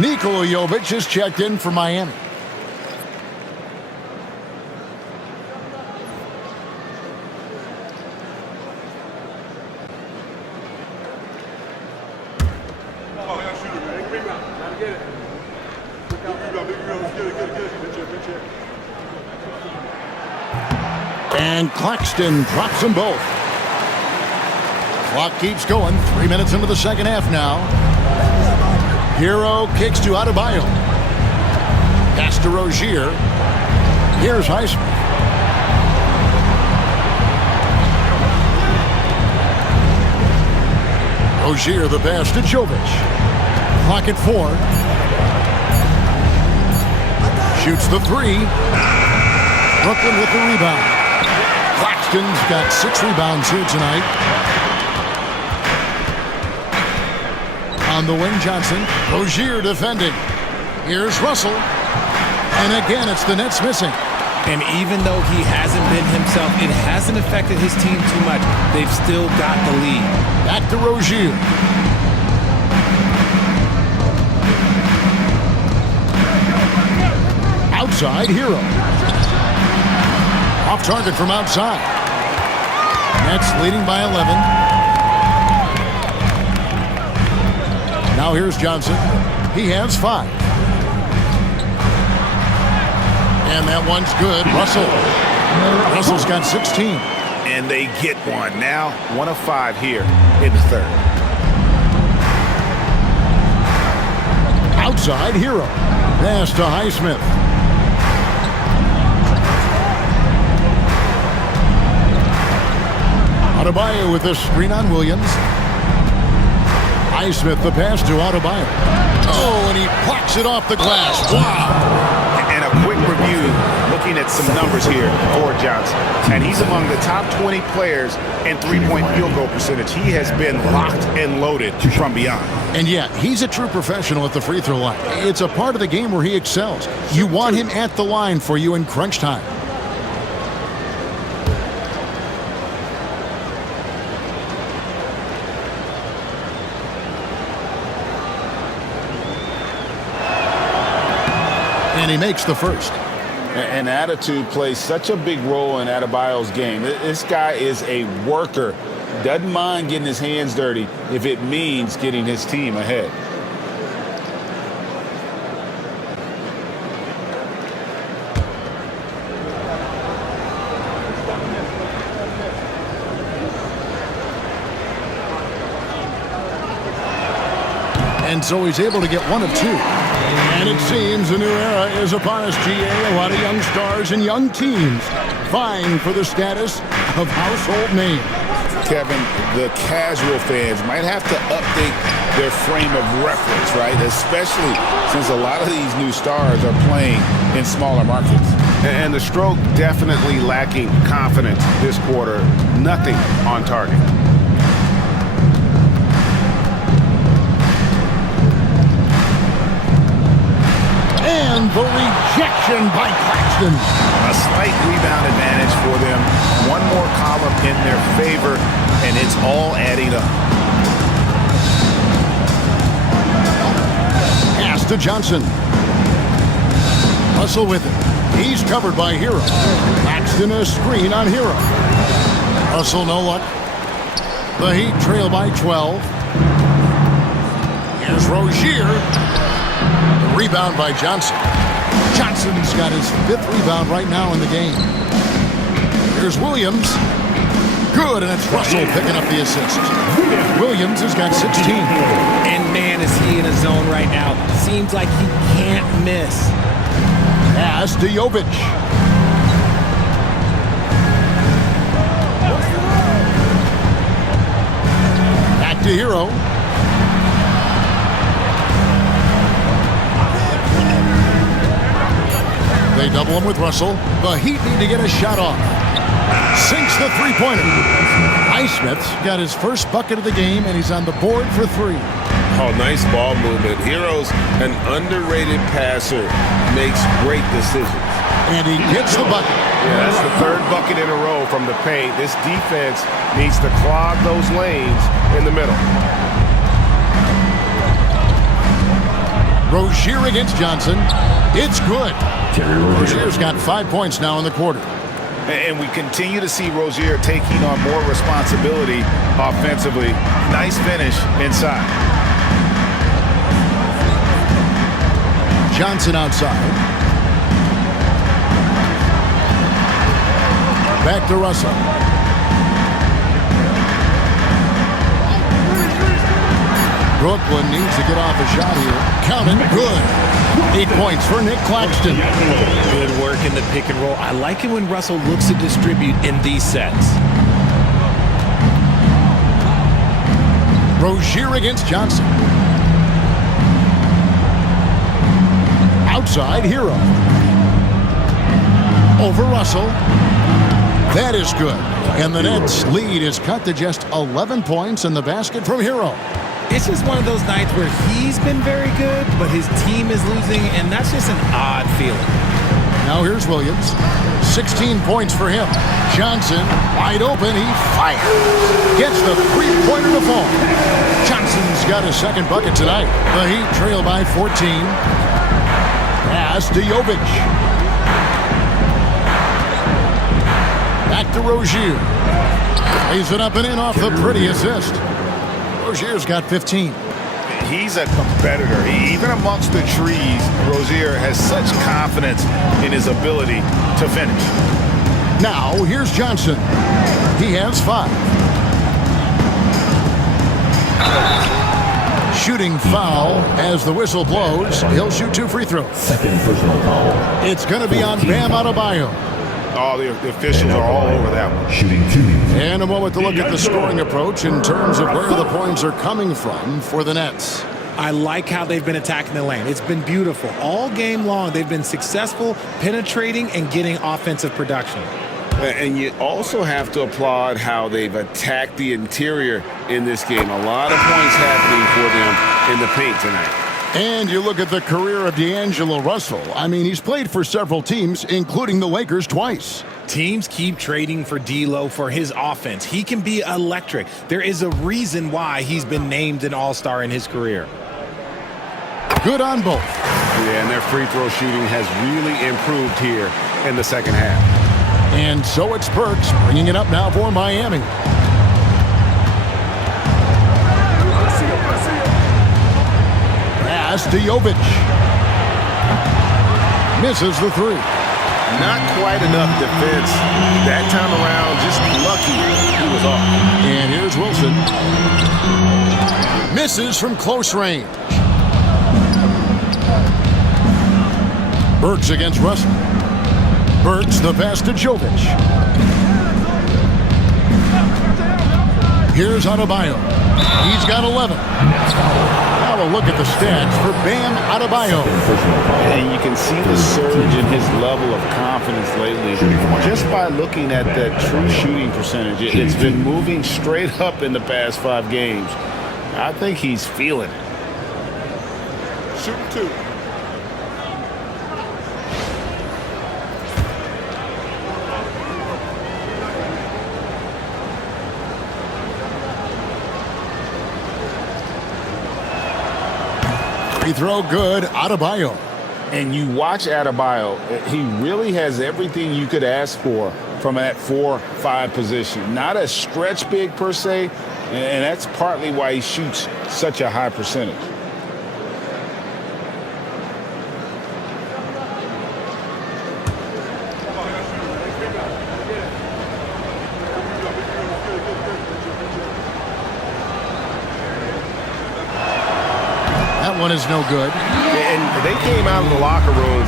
Nikola Jovic is checked in for Miami. And Claxton drops them both. Clock keeps going. 3 minutes into the second half now. Hero kicks to Adebayo. Pass to Rozier. Here's Highsmith. Rozier the pass to Jovic. Clock at 4. Shoots the 3. Brooklyn with the rebound. Claxton's got 6 rebounds here tonight. On the wing, Johnson. Rozier defending. Here's Russell. And again, it's the Nets missing. And even though he hasn't been himself, it hasn't affected his team too much. They've still got the lead. Back to Rozier. Outside, Hero. Off target from outside. Nets leading by 11. Now here's Johnson. He has 5. And that one's good. Russell's got 16. And they get one. Now 1 of 5 here in the third. Outside, Hero. Pass to Highsmith. Adebayo with the screen on Williams. Highsmith the pass to Adebayo. Oh, and he plucks it off the glass. Wow. And a quick review looking at some numbers here for Johnson. And he's among the top 20 players in three-point field goal percentage. He has been locked and loaded from beyond. And yet, he's a true professional at the free throw line. It's a part of the game where he excels. You want him at the line for you in crunch time. And he makes the first. And attitude plays such a big role in Adebayo's game. This guy is a worker. Doesn't mind getting his hands dirty if it means getting his team ahead. And so he's able to get one of two. And it seems a new era is upon us, GA. A lot of young stars and young teams vying for the status of household name. Kevin, the casual fans might have to update their frame of reference, right? Especially since a lot of these new stars are playing in smaller markets. And the Stroke definitely lacking confidence this quarter. Nothing on target. And the rejection by Claxton. A slight rebound advantage for them. One more column in their favor, and it's all adding up. Pass to Johnson. Russell with it. He's covered by Hero. Claxton a screen on Hero. Russell no luck. The Heat trail by 12. Here's Rozier. The rebound by Johnson. Johnson's got his 5th rebound right now in the game. Here's Williams. Good, and it's Russell picking up the assist. Williams has got 16. And man, is he in a zone right now. Seems like he can't miss. Pass to Jovic. Back to Hero. They double him with Russell. The Heat need to get a shot off. Sinks the three-pointer. Highsmith's got his first bucket of the game, and he's on the board for 3. Oh, nice ball movement. Hero's an underrated passer. Makes great decisions. And he gets the bucket. Yeah, that's the 3rd bucket in a row from the paint. This defense needs to clog those lanes in the middle. Rozier against Johnson. It's good. Rozier's got 5 points now in the quarter. And we continue to see Rozier taking on more responsibility offensively. Nice finish inside. Johnson outside. Back to Russell. Brooklyn needs to get off a shot here. Count it. Good. 8 points for Nick Claxton. Good work in the pick and roll. I like it when Russell looks to distribute in these sets. Rozier against Johnson. Outside, Hero. Over Russell. That is good. And the Nets' lead is cut to just 11 points in the basket from Hero. It's just one of those nights where he's been very good, but his team is losing, and that's just an odd feeling. Now here's Williams. 16 points for him. Johnson, wide open. He fires. Gets the three-pointer to fall. Johnson's got his 2nd bucket tonight. The Heat trail by 14. Pass to Jovic. Back to Rozier. Lays it up and in off the pretty assist. Rozier's got 15. He's a competitor. Even amongst the trees, Rozier has such confidence in his ability to finish. Now, here's Johnson. He has 5. Shooting foul as the whistle blows. He'll shoot 2 free throws. 2nd personal foul. It's going to be on Bam Adebayo. Oh, the officials are all over that one. Shooting 2. And a moment to look at the scoring approach in terms of where the points are coming from for the Nets. I like how they've been attacking the lane. It's been beautiful. All game long, they've been successful penetrating and getting offensive production. And you also have to applaud how they've attacked the interior in this game. A lot of points happening for them in the paint tonight. And you look at the career of D'Angelo Russell. I mean, he's played for several teams, including the Lakers twice. Teams keep trading for D'Lo for his offense. He can be electric. There is a reason why he's been named an all-star in his career. Good on both. Yeah, and their free throw shooting has really improved here in the 2nd half. And so it's Burks bringing it up now for Miami. Pass to Jovic. Misses the 3. Not quite enough defense. That time around, just lucky he was off. And here's Wilson. Misses from close range. Burks against Russell. Burks the pass to Jovic. Here's Adebayo. He's got 11. Now a look at the stats for Bam Adebayo. And you can see the surge in his level of confidence lately just by looking at that true shooting percentage. It's been moving straight up in the past 5 games. I think he's feeling it. Shooting 2. Free throw good, Adebayo. And you watch Adebayo, he really has everything you could ask for from that 4-5 position. Not a stretch big per se, and that's partly why he shoots such a high percentage. That one is no good. And they came out of the locker room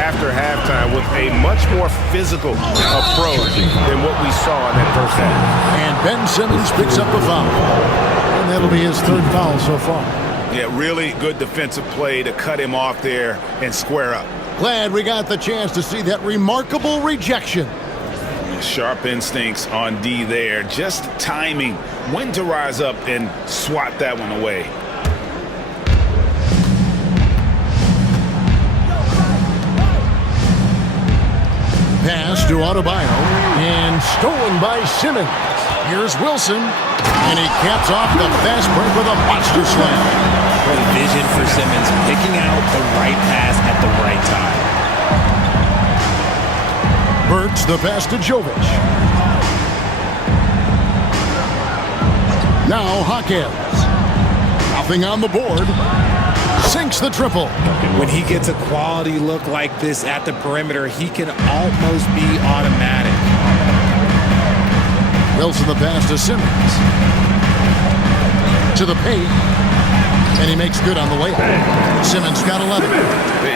after halftime with a much more physical approach than what we saw in that first half. And Ben Simmons picks up the foul. And that'll be his 3rd foul so far. Yeah, really good defensive play to cut him off there and square up. Glad we got the chance to see that remarkable rejection. Sharp instincts on D there. Just timing when to rise up and swat that one away. Pass to Adebayo and stolen by Simmons. Here's Wilson, and he caps off the fast break with a monster slam. What vision for Simmons, picking out the right pass at the right time. Burks the pass to Jovic. Now Hawkins. Nothing on the board. Sinks the triple. When he gets a quality look like this at the perimeter, he can almost be automatic. Wilson the pass to Simmons. To the paint. And he makes good on the layup. Simmons got 11.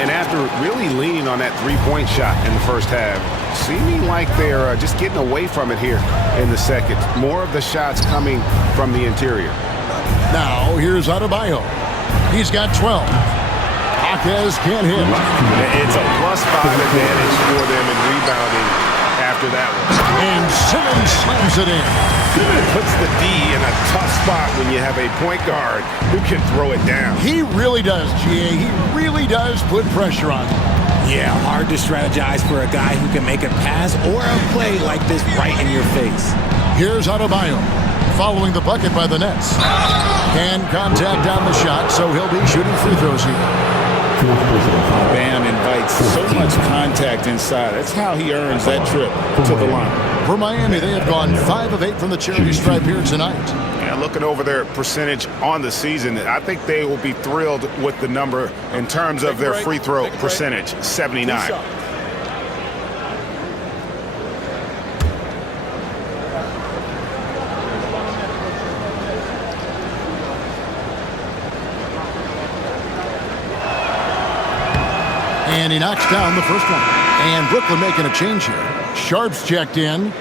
And after really leaning on that three-point shot in the first half, seeming like they're just getting away from it here in the second. More of the shots coming from the interior. Now here's Adebayo. He's got 12. Hawkins can't hit. It's a +5 advantage for them in rebounding after that one. And Simmons slams it in. It puts the D in a tough spot when you have a point guard who can throw it down. He really does, GA. He really does put pressure on him. Yeah, hard to strategize for a guy who can make a pass or a play like this right in your face. Here's Adebayo, following the bucket by the Nets. And contact on the shot, so he'll be shooting free throws here. Bam invites so much contact inside. That's how he earns that trip to the line. For Miami, they have gone 5 of 8 from the charity stripe here tonight. Yeah, looking over their percentage on the season, I think they will be thrilled with the number in terms of their free throw percentage, 79. And he knocks down the first one. And Brooklyn making a change here. Sharp's checked in.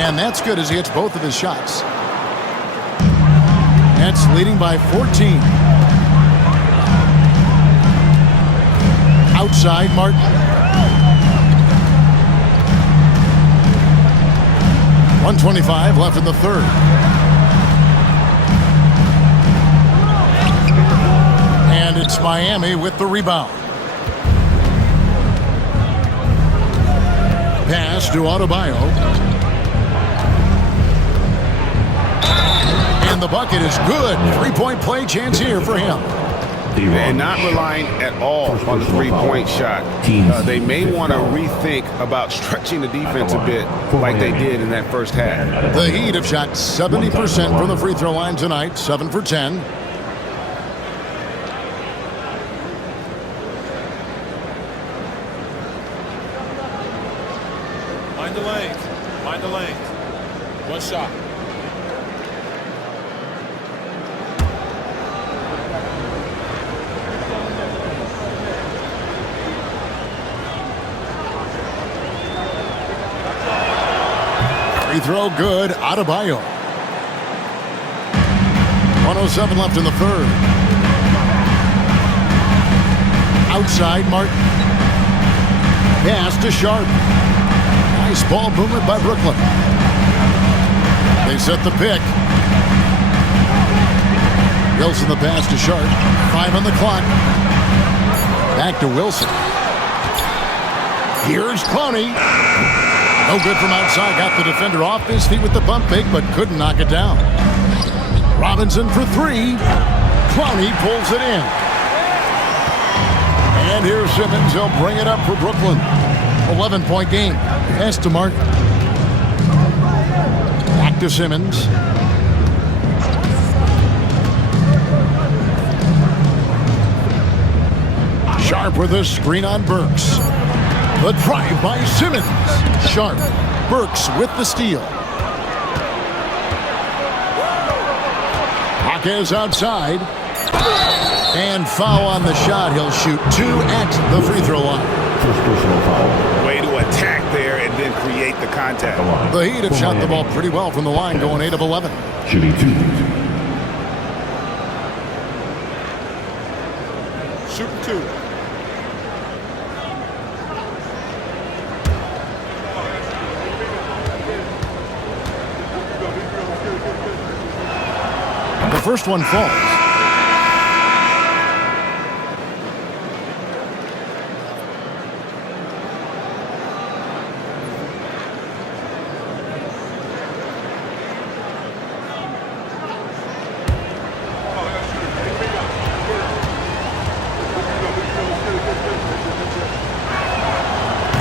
And that's good as he hits both of his shots. Nets leading by 14. Outside, Martin. .125 left in the third. And it's Miami with the rebound. Pass to Adebayo. And the bucket is good. 3-point play chance here for him. And not relying at all on the three-point shot. They may want to rethink about stretching the defense a bit like they did in that first half. The Heat have shot 70% from the free throw line tonight, 7 for 10. One shot. Free throw good. Adebayo. 1:07 left in the third. Outside Martin. Pass to Sharp. Nice ball movement by Brooklyn. They set the pick. Wilson the pass to Sharp. 5 on the clock. Back to Wilson. Here's Clowney. No good from outside. Got the defender off his feet with the bump fake, but couldn't knock it down. Robinson for 3. Clowney pulls it in. And here's Simmons. He'll bring it up for Brooklyn. 11-point game. Pass to Martin. Back to Simmons. Sharp with a screen on Burks. The drive by Simmons. Sharp. Burks with the steal. Hawkes outside. And foul on the shot. He'll shoot 2 at the free throw line. First personal foul. Way to attack there and then create the contact. The Heat have shot the ball pretty well from the line, going 8 of 11. Shooting 2. Shooting 2. The first one falls.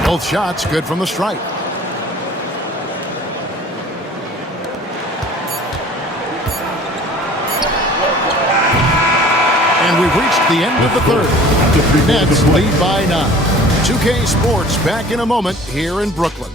Both shots good from the stripe. And we've reached the end of the third. Nets lead by 9. 2K Sports back in a moment here in Brooklyn.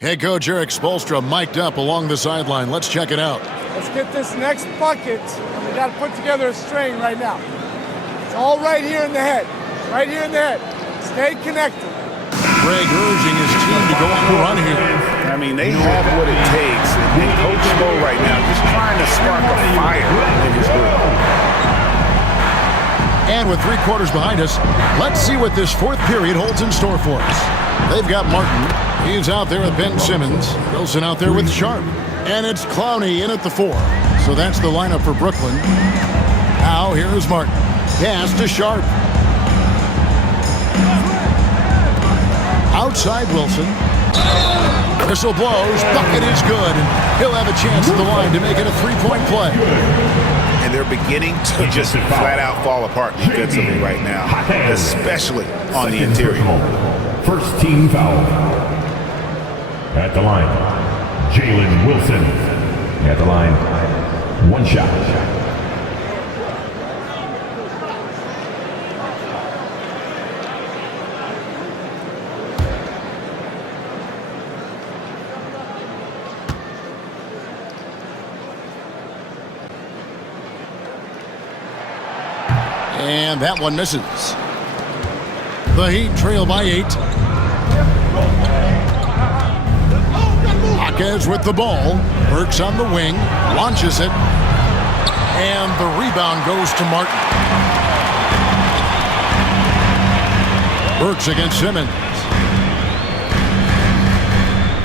Head coach Eric Spoelstra mic'd up along the sideline. Let's check it out. Let's get this next bucket, and we got to put together a string right now. It's all right here in the head. Right here in the head. Stay connected. Greg urging his team to go on a run here. I mean, they have what it takes. And Coach Spo right now just trying to spark a fire in his group. And with 3 quarters behind us, let's see what this fourth period holds in store for us. They've got Martin. He's out there with Ben Simmons. Wilson out there with Sharp. And it's Clowney in at the 4. So that's the lineup for Brooklyn. Now here's Martin. Pass to Sharp. Outside Wilson. Whistle blows. Bucket is good. And he'll have a chance at the line to make it a 3-point play. And they're beginning to just flat out fall apart defensively right now, especially on the interior. First team foul. At the line, Jalen Wilson. At the line, 1 shot. And that one misses. The Heat trail by 8. Hawkes with the ball. Burks on the wing. Launches it. And the rebound goes to Martin. Burks against Simmons.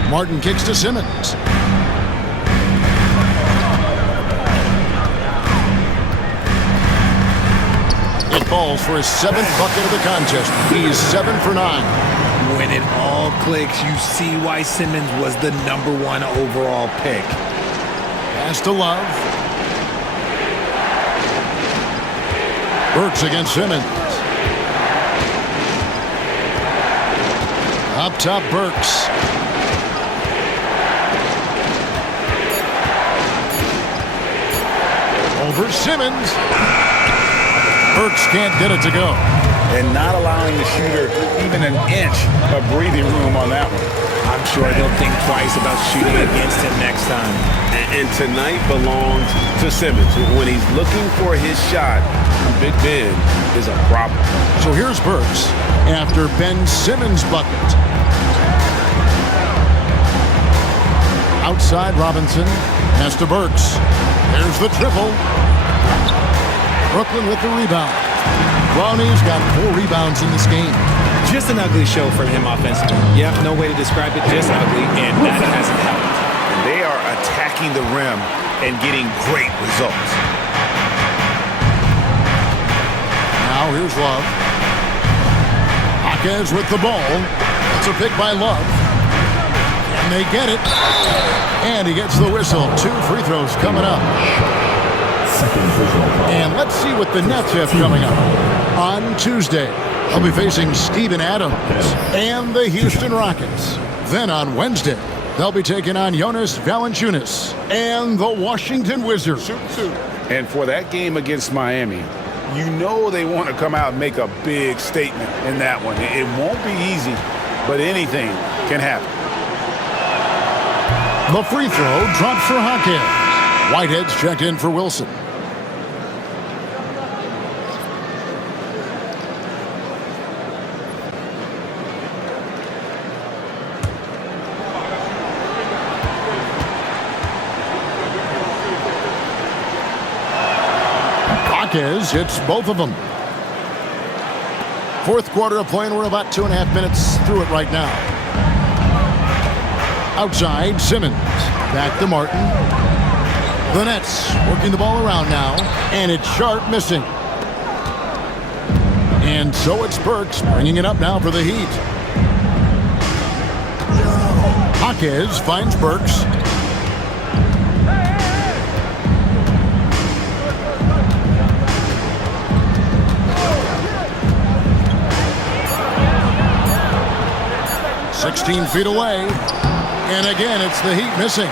Martin kicks to Simmons. It falls for his 7th bucket of the contest. He's 7 for 9. When it all clicks, you see why Simmons was the #1 overall pick. Pass to Love. Burks against Simmons. Up top, Burks. Over Simmons. Burks can't get it to go. And not allowing the shooter even an inch of breathing room on that one. I'm sure they'll think twice about shooting against him next time. And tonight belongs to Simmons. When he's looking for his shot, Big Ben is a problem. So here's Burks after Ben Simmons' bucket. Outside, Robinson has to Burks. There's the triple. Brooklyn with the rebound. Brownie's got 4 rebounds in this game. Just an ugly show from him offensively. Yep, no way to describe it, just ugly, and that hasn't helped. They are attacking the rim and getting great results. Now here's Love. Hawkins with the ball. That's a pick by Love. And they get it. And he gets the whistle. 2 free throws coming up. And let's see what the Nets have coming up. On Tuesday, they'll be facing Steven Adams and the Houston Rockets. Then on Wednesday, they'll be taking on Jonas Valanciunas and the Washington Wizards. And for that game against Miami, you know they want to come out and make a big statement in that one. It won't be easy, but anything can happen. The free throw drops for Hawkins. Whitehead's checked in for Wilson. Hawkins hits both of them. Fourth quarter of play, and we're about 2.5 minutes through it right now. Outside, Simmons. Back to Martin. The Nets working the ball around now, and it's Sharp missing. And so it's Burks bringing it up now for the Heat. Hawkins finds Burks. "16 feet away." And again, it's the Heat missing.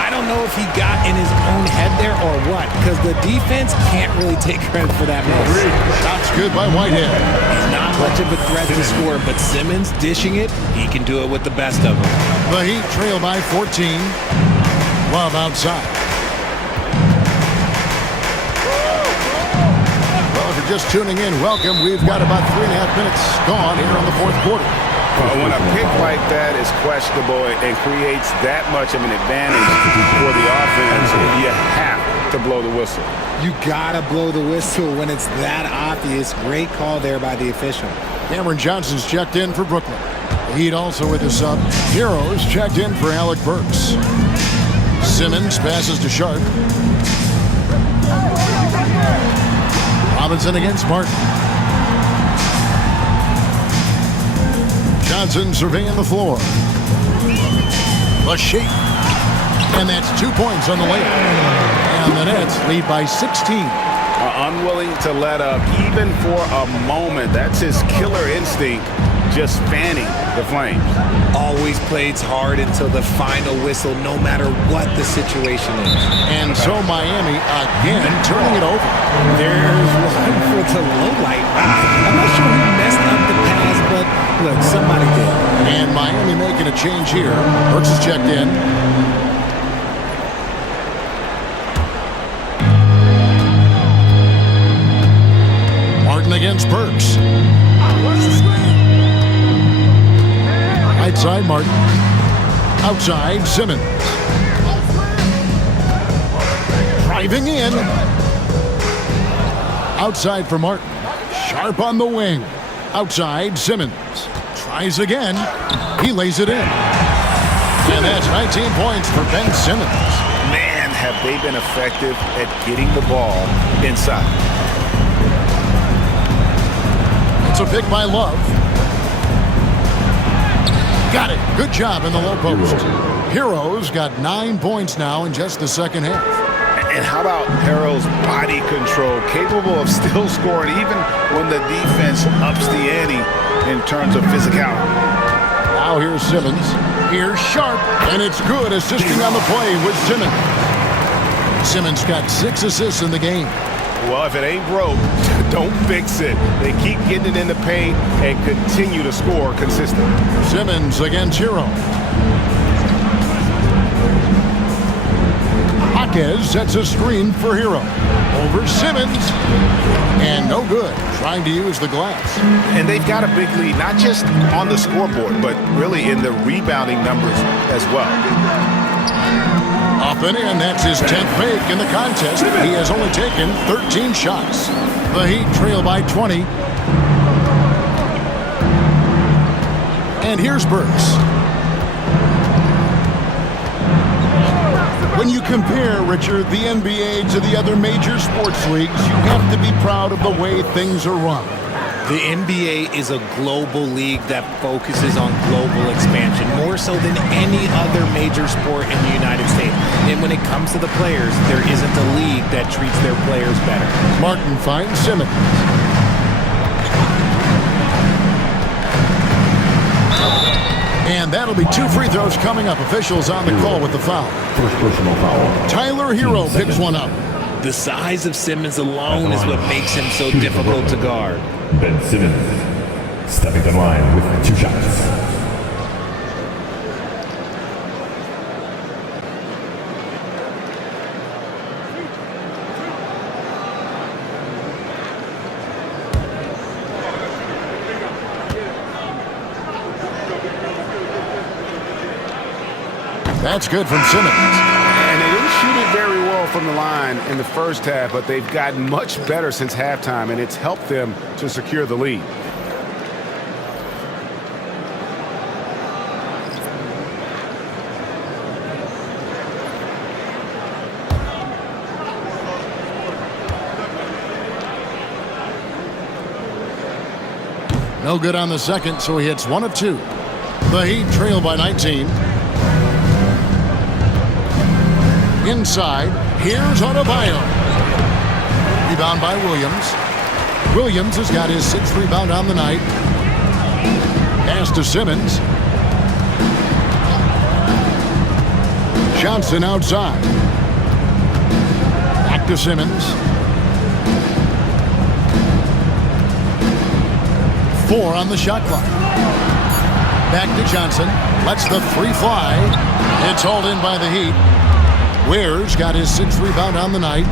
I don't know if he got in his own head there or what, because the defense can't really take credit for that miss. Shot's good by Whitehead. He's not much of a threat to score, but Simmons dishing it, he can do it with the best of them. The Heat trail by 14. Love outside. Well, if you're just tuning in, welcome. We've got about 3.5 minutes gone here on the fourth quarter. When a pick like that is questionable and creates that much of an advantage for the offense, you have to blow the whistle. You gotta blow the whistle when it's that obvious. Great call there by the official. Cameron Johnson's checked in for Brooklyn. The Heat also with his sub. Heroes checked in for Alec Burks. Simmons passes to Sharp. Robinson against Martin. Johnson surveying the floor. The shake. And that's 2 points on the layup. And the Nets lead by 16. Unwilling to let up even for a moment. That's his killer instinct, just fanning the flames. Always plays hard until the final whistle, no matter what the situation is. And so Miami again turning it over. There's one for the low light. I'm not sure who messed up the pass, but look, somebody did. And Miami making a change here. Burks is checked in. Martin against Burks. Right side, Martin. Outside, Simmons. Driving in. Outside for Martin. Sharp on the wing. Outside, Simmons. Tries again. He lays it in. And that's 19 points for Ben Simmons. Man, have they been effective at getting the ball inside. It's a pick by Love. Got it. Good job in the low post. Heroes got 9 points now in just the second half. And how about Harrell's body control, capable of still scoring even when the defense ups the ante in terms of physicality. Now here's Simmons. Here's Sharp, and it's good, assisting on the play with Simmons. Simmons got 6 assists in the game. Well, if it ain't broke, don't fix it. They keep getting it in the paint and continue to score consistently. Simmons against Hero. Jaquez sets a screen for Hero. Over Simmons. And no good. Trying to use the glass. And they've got a big lead, not just on the scoreboard, but really in the rebounding numbers as well. Up and in. That's his 10th fake in the contest. He has only taken 13 shots. The Heat trail by 20. And here's Burks. When you compare, Richard, the NBA to the other major sports leagues, you have to be proud of the way things are run. The NBA is a global league that focuses on global expansion, more so than any other major sport in the United States. And when it comes to the players, there isn't a league that treats their players better. Martin finds Simmons. And that'll be 2 free throws coming up. Officials on the call with the foul. First personal foul. Tyler Hero picks one up. The size of Simmons alone is what makes him so difficult to guard. Ben Simmons stepping to the line with 2 shots. That's good from Simmons. And they didn't shoot it very well from the line in the first half, but they've gotten much better since halftime, and it's helped them to secure the lead. No good on the second, so he hits 1 of 2. The Heat trail by 19. Inside, here's Adebayo. Rebound by Williams. Williams has got his 6th rebound on the night. Pass to Simmons. Johnson outside. Back to Simmons. 4 on the shot clock. Back to Johnson. Lets the 3 fly. It's hauled in by the Heat. Ware's got his 6th rebound on the night.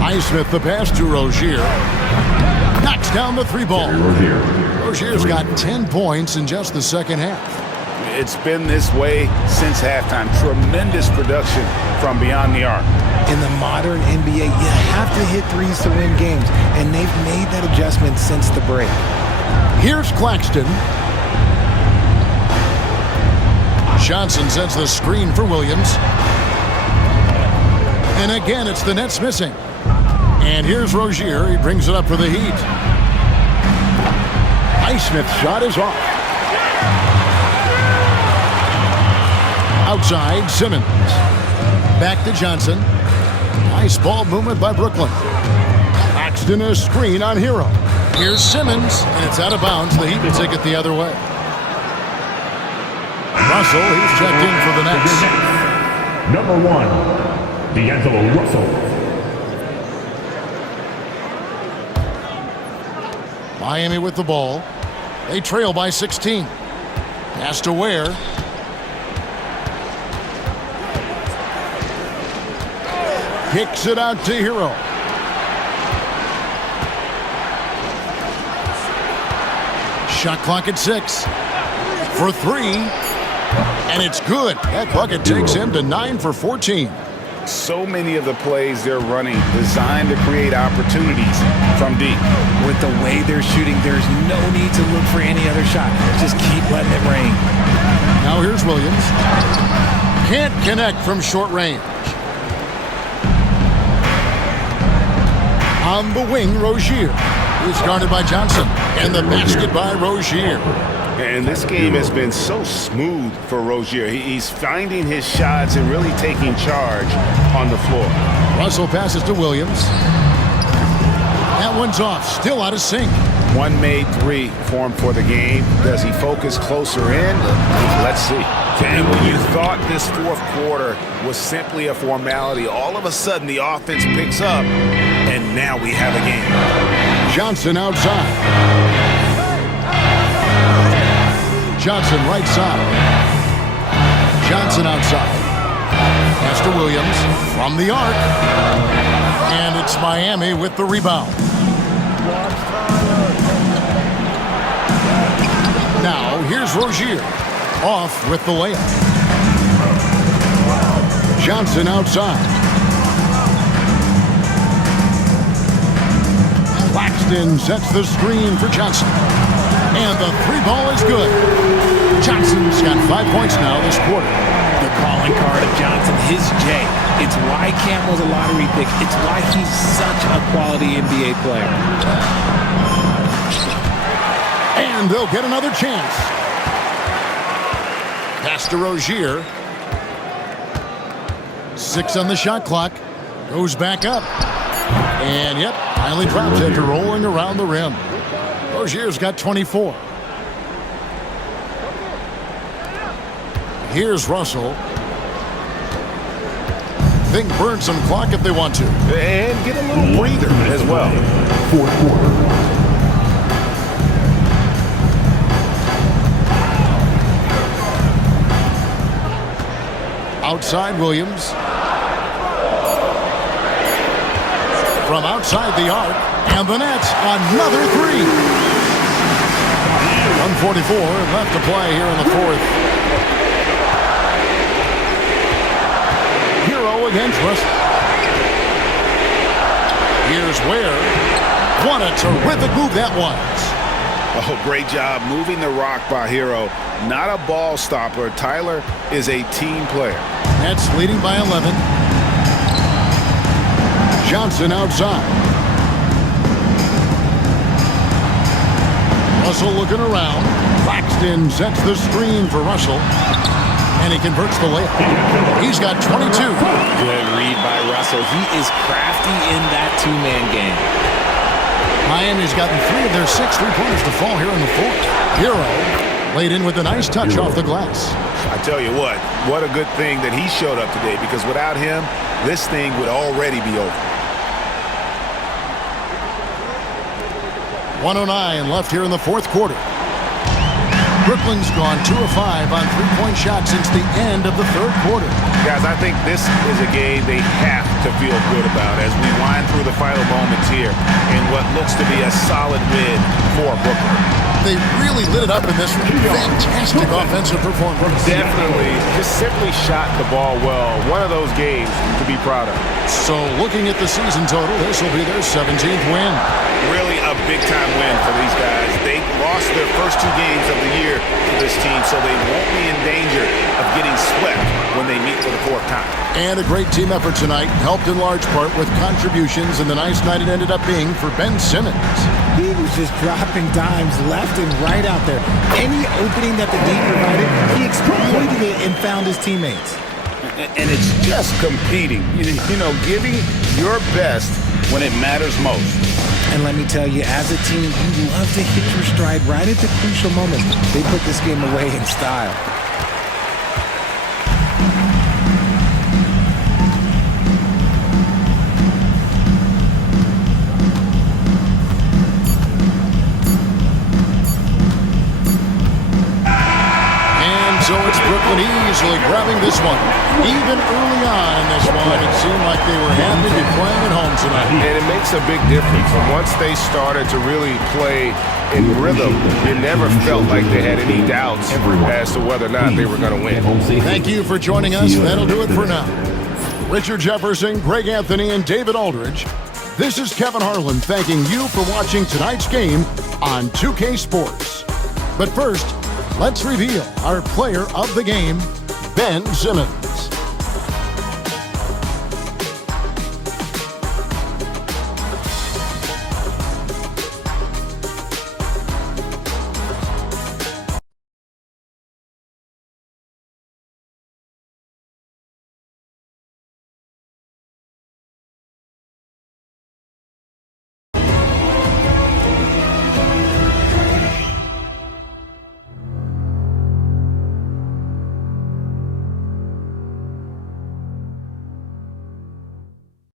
Highsmith the pass to Rozier. Knocks down the 3 ball. Rozier's got 10 points in just the second half. It's been this way since halftime. Tremendous production from beyond the arc. In the modern NBA, you have to hit threes to win games, and they've made that adjustment since the break. Here's Claxton. Johnson sets the screen for Williams. And again, it's the Nets missing. And here's Rozier. He brings it up for the Heat. Highsmith's shot is off. Outside, Simmons. Back to Johnson. Nice ball movement by Brooklyn. Claxton a screen on Hero. Here's Simmons, and it's out of bounds. The Heat will take it the other way. Russell, he's checked in for the Nets. Number 1, D'Angelo Russell. Miami with the ball. They trail by 16. Pass to Ware. Kicks it out to Hero. Shot clock at 6. For 3. And it's good. That bucket takes him to 9 for 14. So many of the plays they're running designed to create opportunities from deep. With the way they're shooting, there's no need to look for any other shot. Just keep letting it rain. Now here's Williams. Can't connect from short range. On the wing, Rozier. He's guarded by Johnson. And the basket by Rozier. And this game has been so smooth for Rozier. He's finding his shots and really taking charge on the floor. Russell passes to Williams. That one's off. Still out of sync. One made three for him for the game. Does he focus closer in? Let's see. And when you thought this fourth quarter was simply a formality, all of a sudden the offense picks up, and now we have a game. Johnson outside. Johnson right side. Johnson outside. Pass to Williams from the arc. And it's Miami with the rebound. Now here's Rozier. Off with the layup. Johnson outside. Claxton sets the screen for Johnson. And the three ball is good. Johnson's got 5 points now this quarter. The calling card of Johnson, his J. It's why Cam was a lottery pick. It's why he's such a quality NBA player. And they'll get another chance. Pass to Rozier. 6 on the shot clock. Goes back up. And yep, finally drops after rolling around the rim. Rozier's got 24. Here's Russell. Think burn some clock if they want to. And get a little breather as well. Fourth quarter. Outside Williams. From outside the arc. And the Nets, another three. 1:44 left to play here in the fourth. Hero against Russell. Here's Ware. What a terrific move that was. Oh, great job moving the rock by Hero. Not a ball stopper. Tyler is a team player. Nets leading by 11. Johnson outside. Russell looking around. Claxton sets the screen for Russell. And he converts the layup. He's got 22. Good read by Russell. He is crafty in that two-man game. Miami's gotten 3 of their 6 3-pointers to fall here in the fourth. Hero laid in with a nice touch off the glass. I tell you what a good thing that he showed up today, because without him, this thing would already be over. 1:09 left here in the fourth quarter. Brooklyn's gone 2 of 5 on 3-point shots since the end of the third quarter. Guys, I think this is a game they have to feel good about as we wind through the final moments here in what looks to be a solid win for Brooklyn. They really lit it up in this one. Fantastic offensive performance. Definitely. Just simply shot the ball well. One of those games to be proud of. So looking at the season total, this will be their 17th win. Really a big-time win for these guys. They lost their first 2 games of the year to this team, so they won't be in danger of getting swept when they meet for the 4th time. And a great team effort tonight, helped in large part with contributions, and the nice night it ended up being for Ben Simmons. He was just dropping dimes left and right out there. Any opening that the D provided, he exploited it and found his teammates. And it's just competing, you know, giving your best when it matters most. And let me tell you, as a team, you love to hit your stride right at the crucial moments. They put this game away in style. So it's Brooklyn easily grabbing this one. Even early on in this one, it seemed like they were happy to be playing at home tonight. And it makes a big difference. And once they started to really play in rhythm, it never felt like they had any doubts as to whether or not they were going to win. Thank you for joining us. That'll do it for now. Richard Jefferson, Greg Anthony, and David Aldridge. This is Kevin Harlan thanking you for watching tonight's game on 2K Sports. But first, let's reveal our player of the game, Ben Simmons.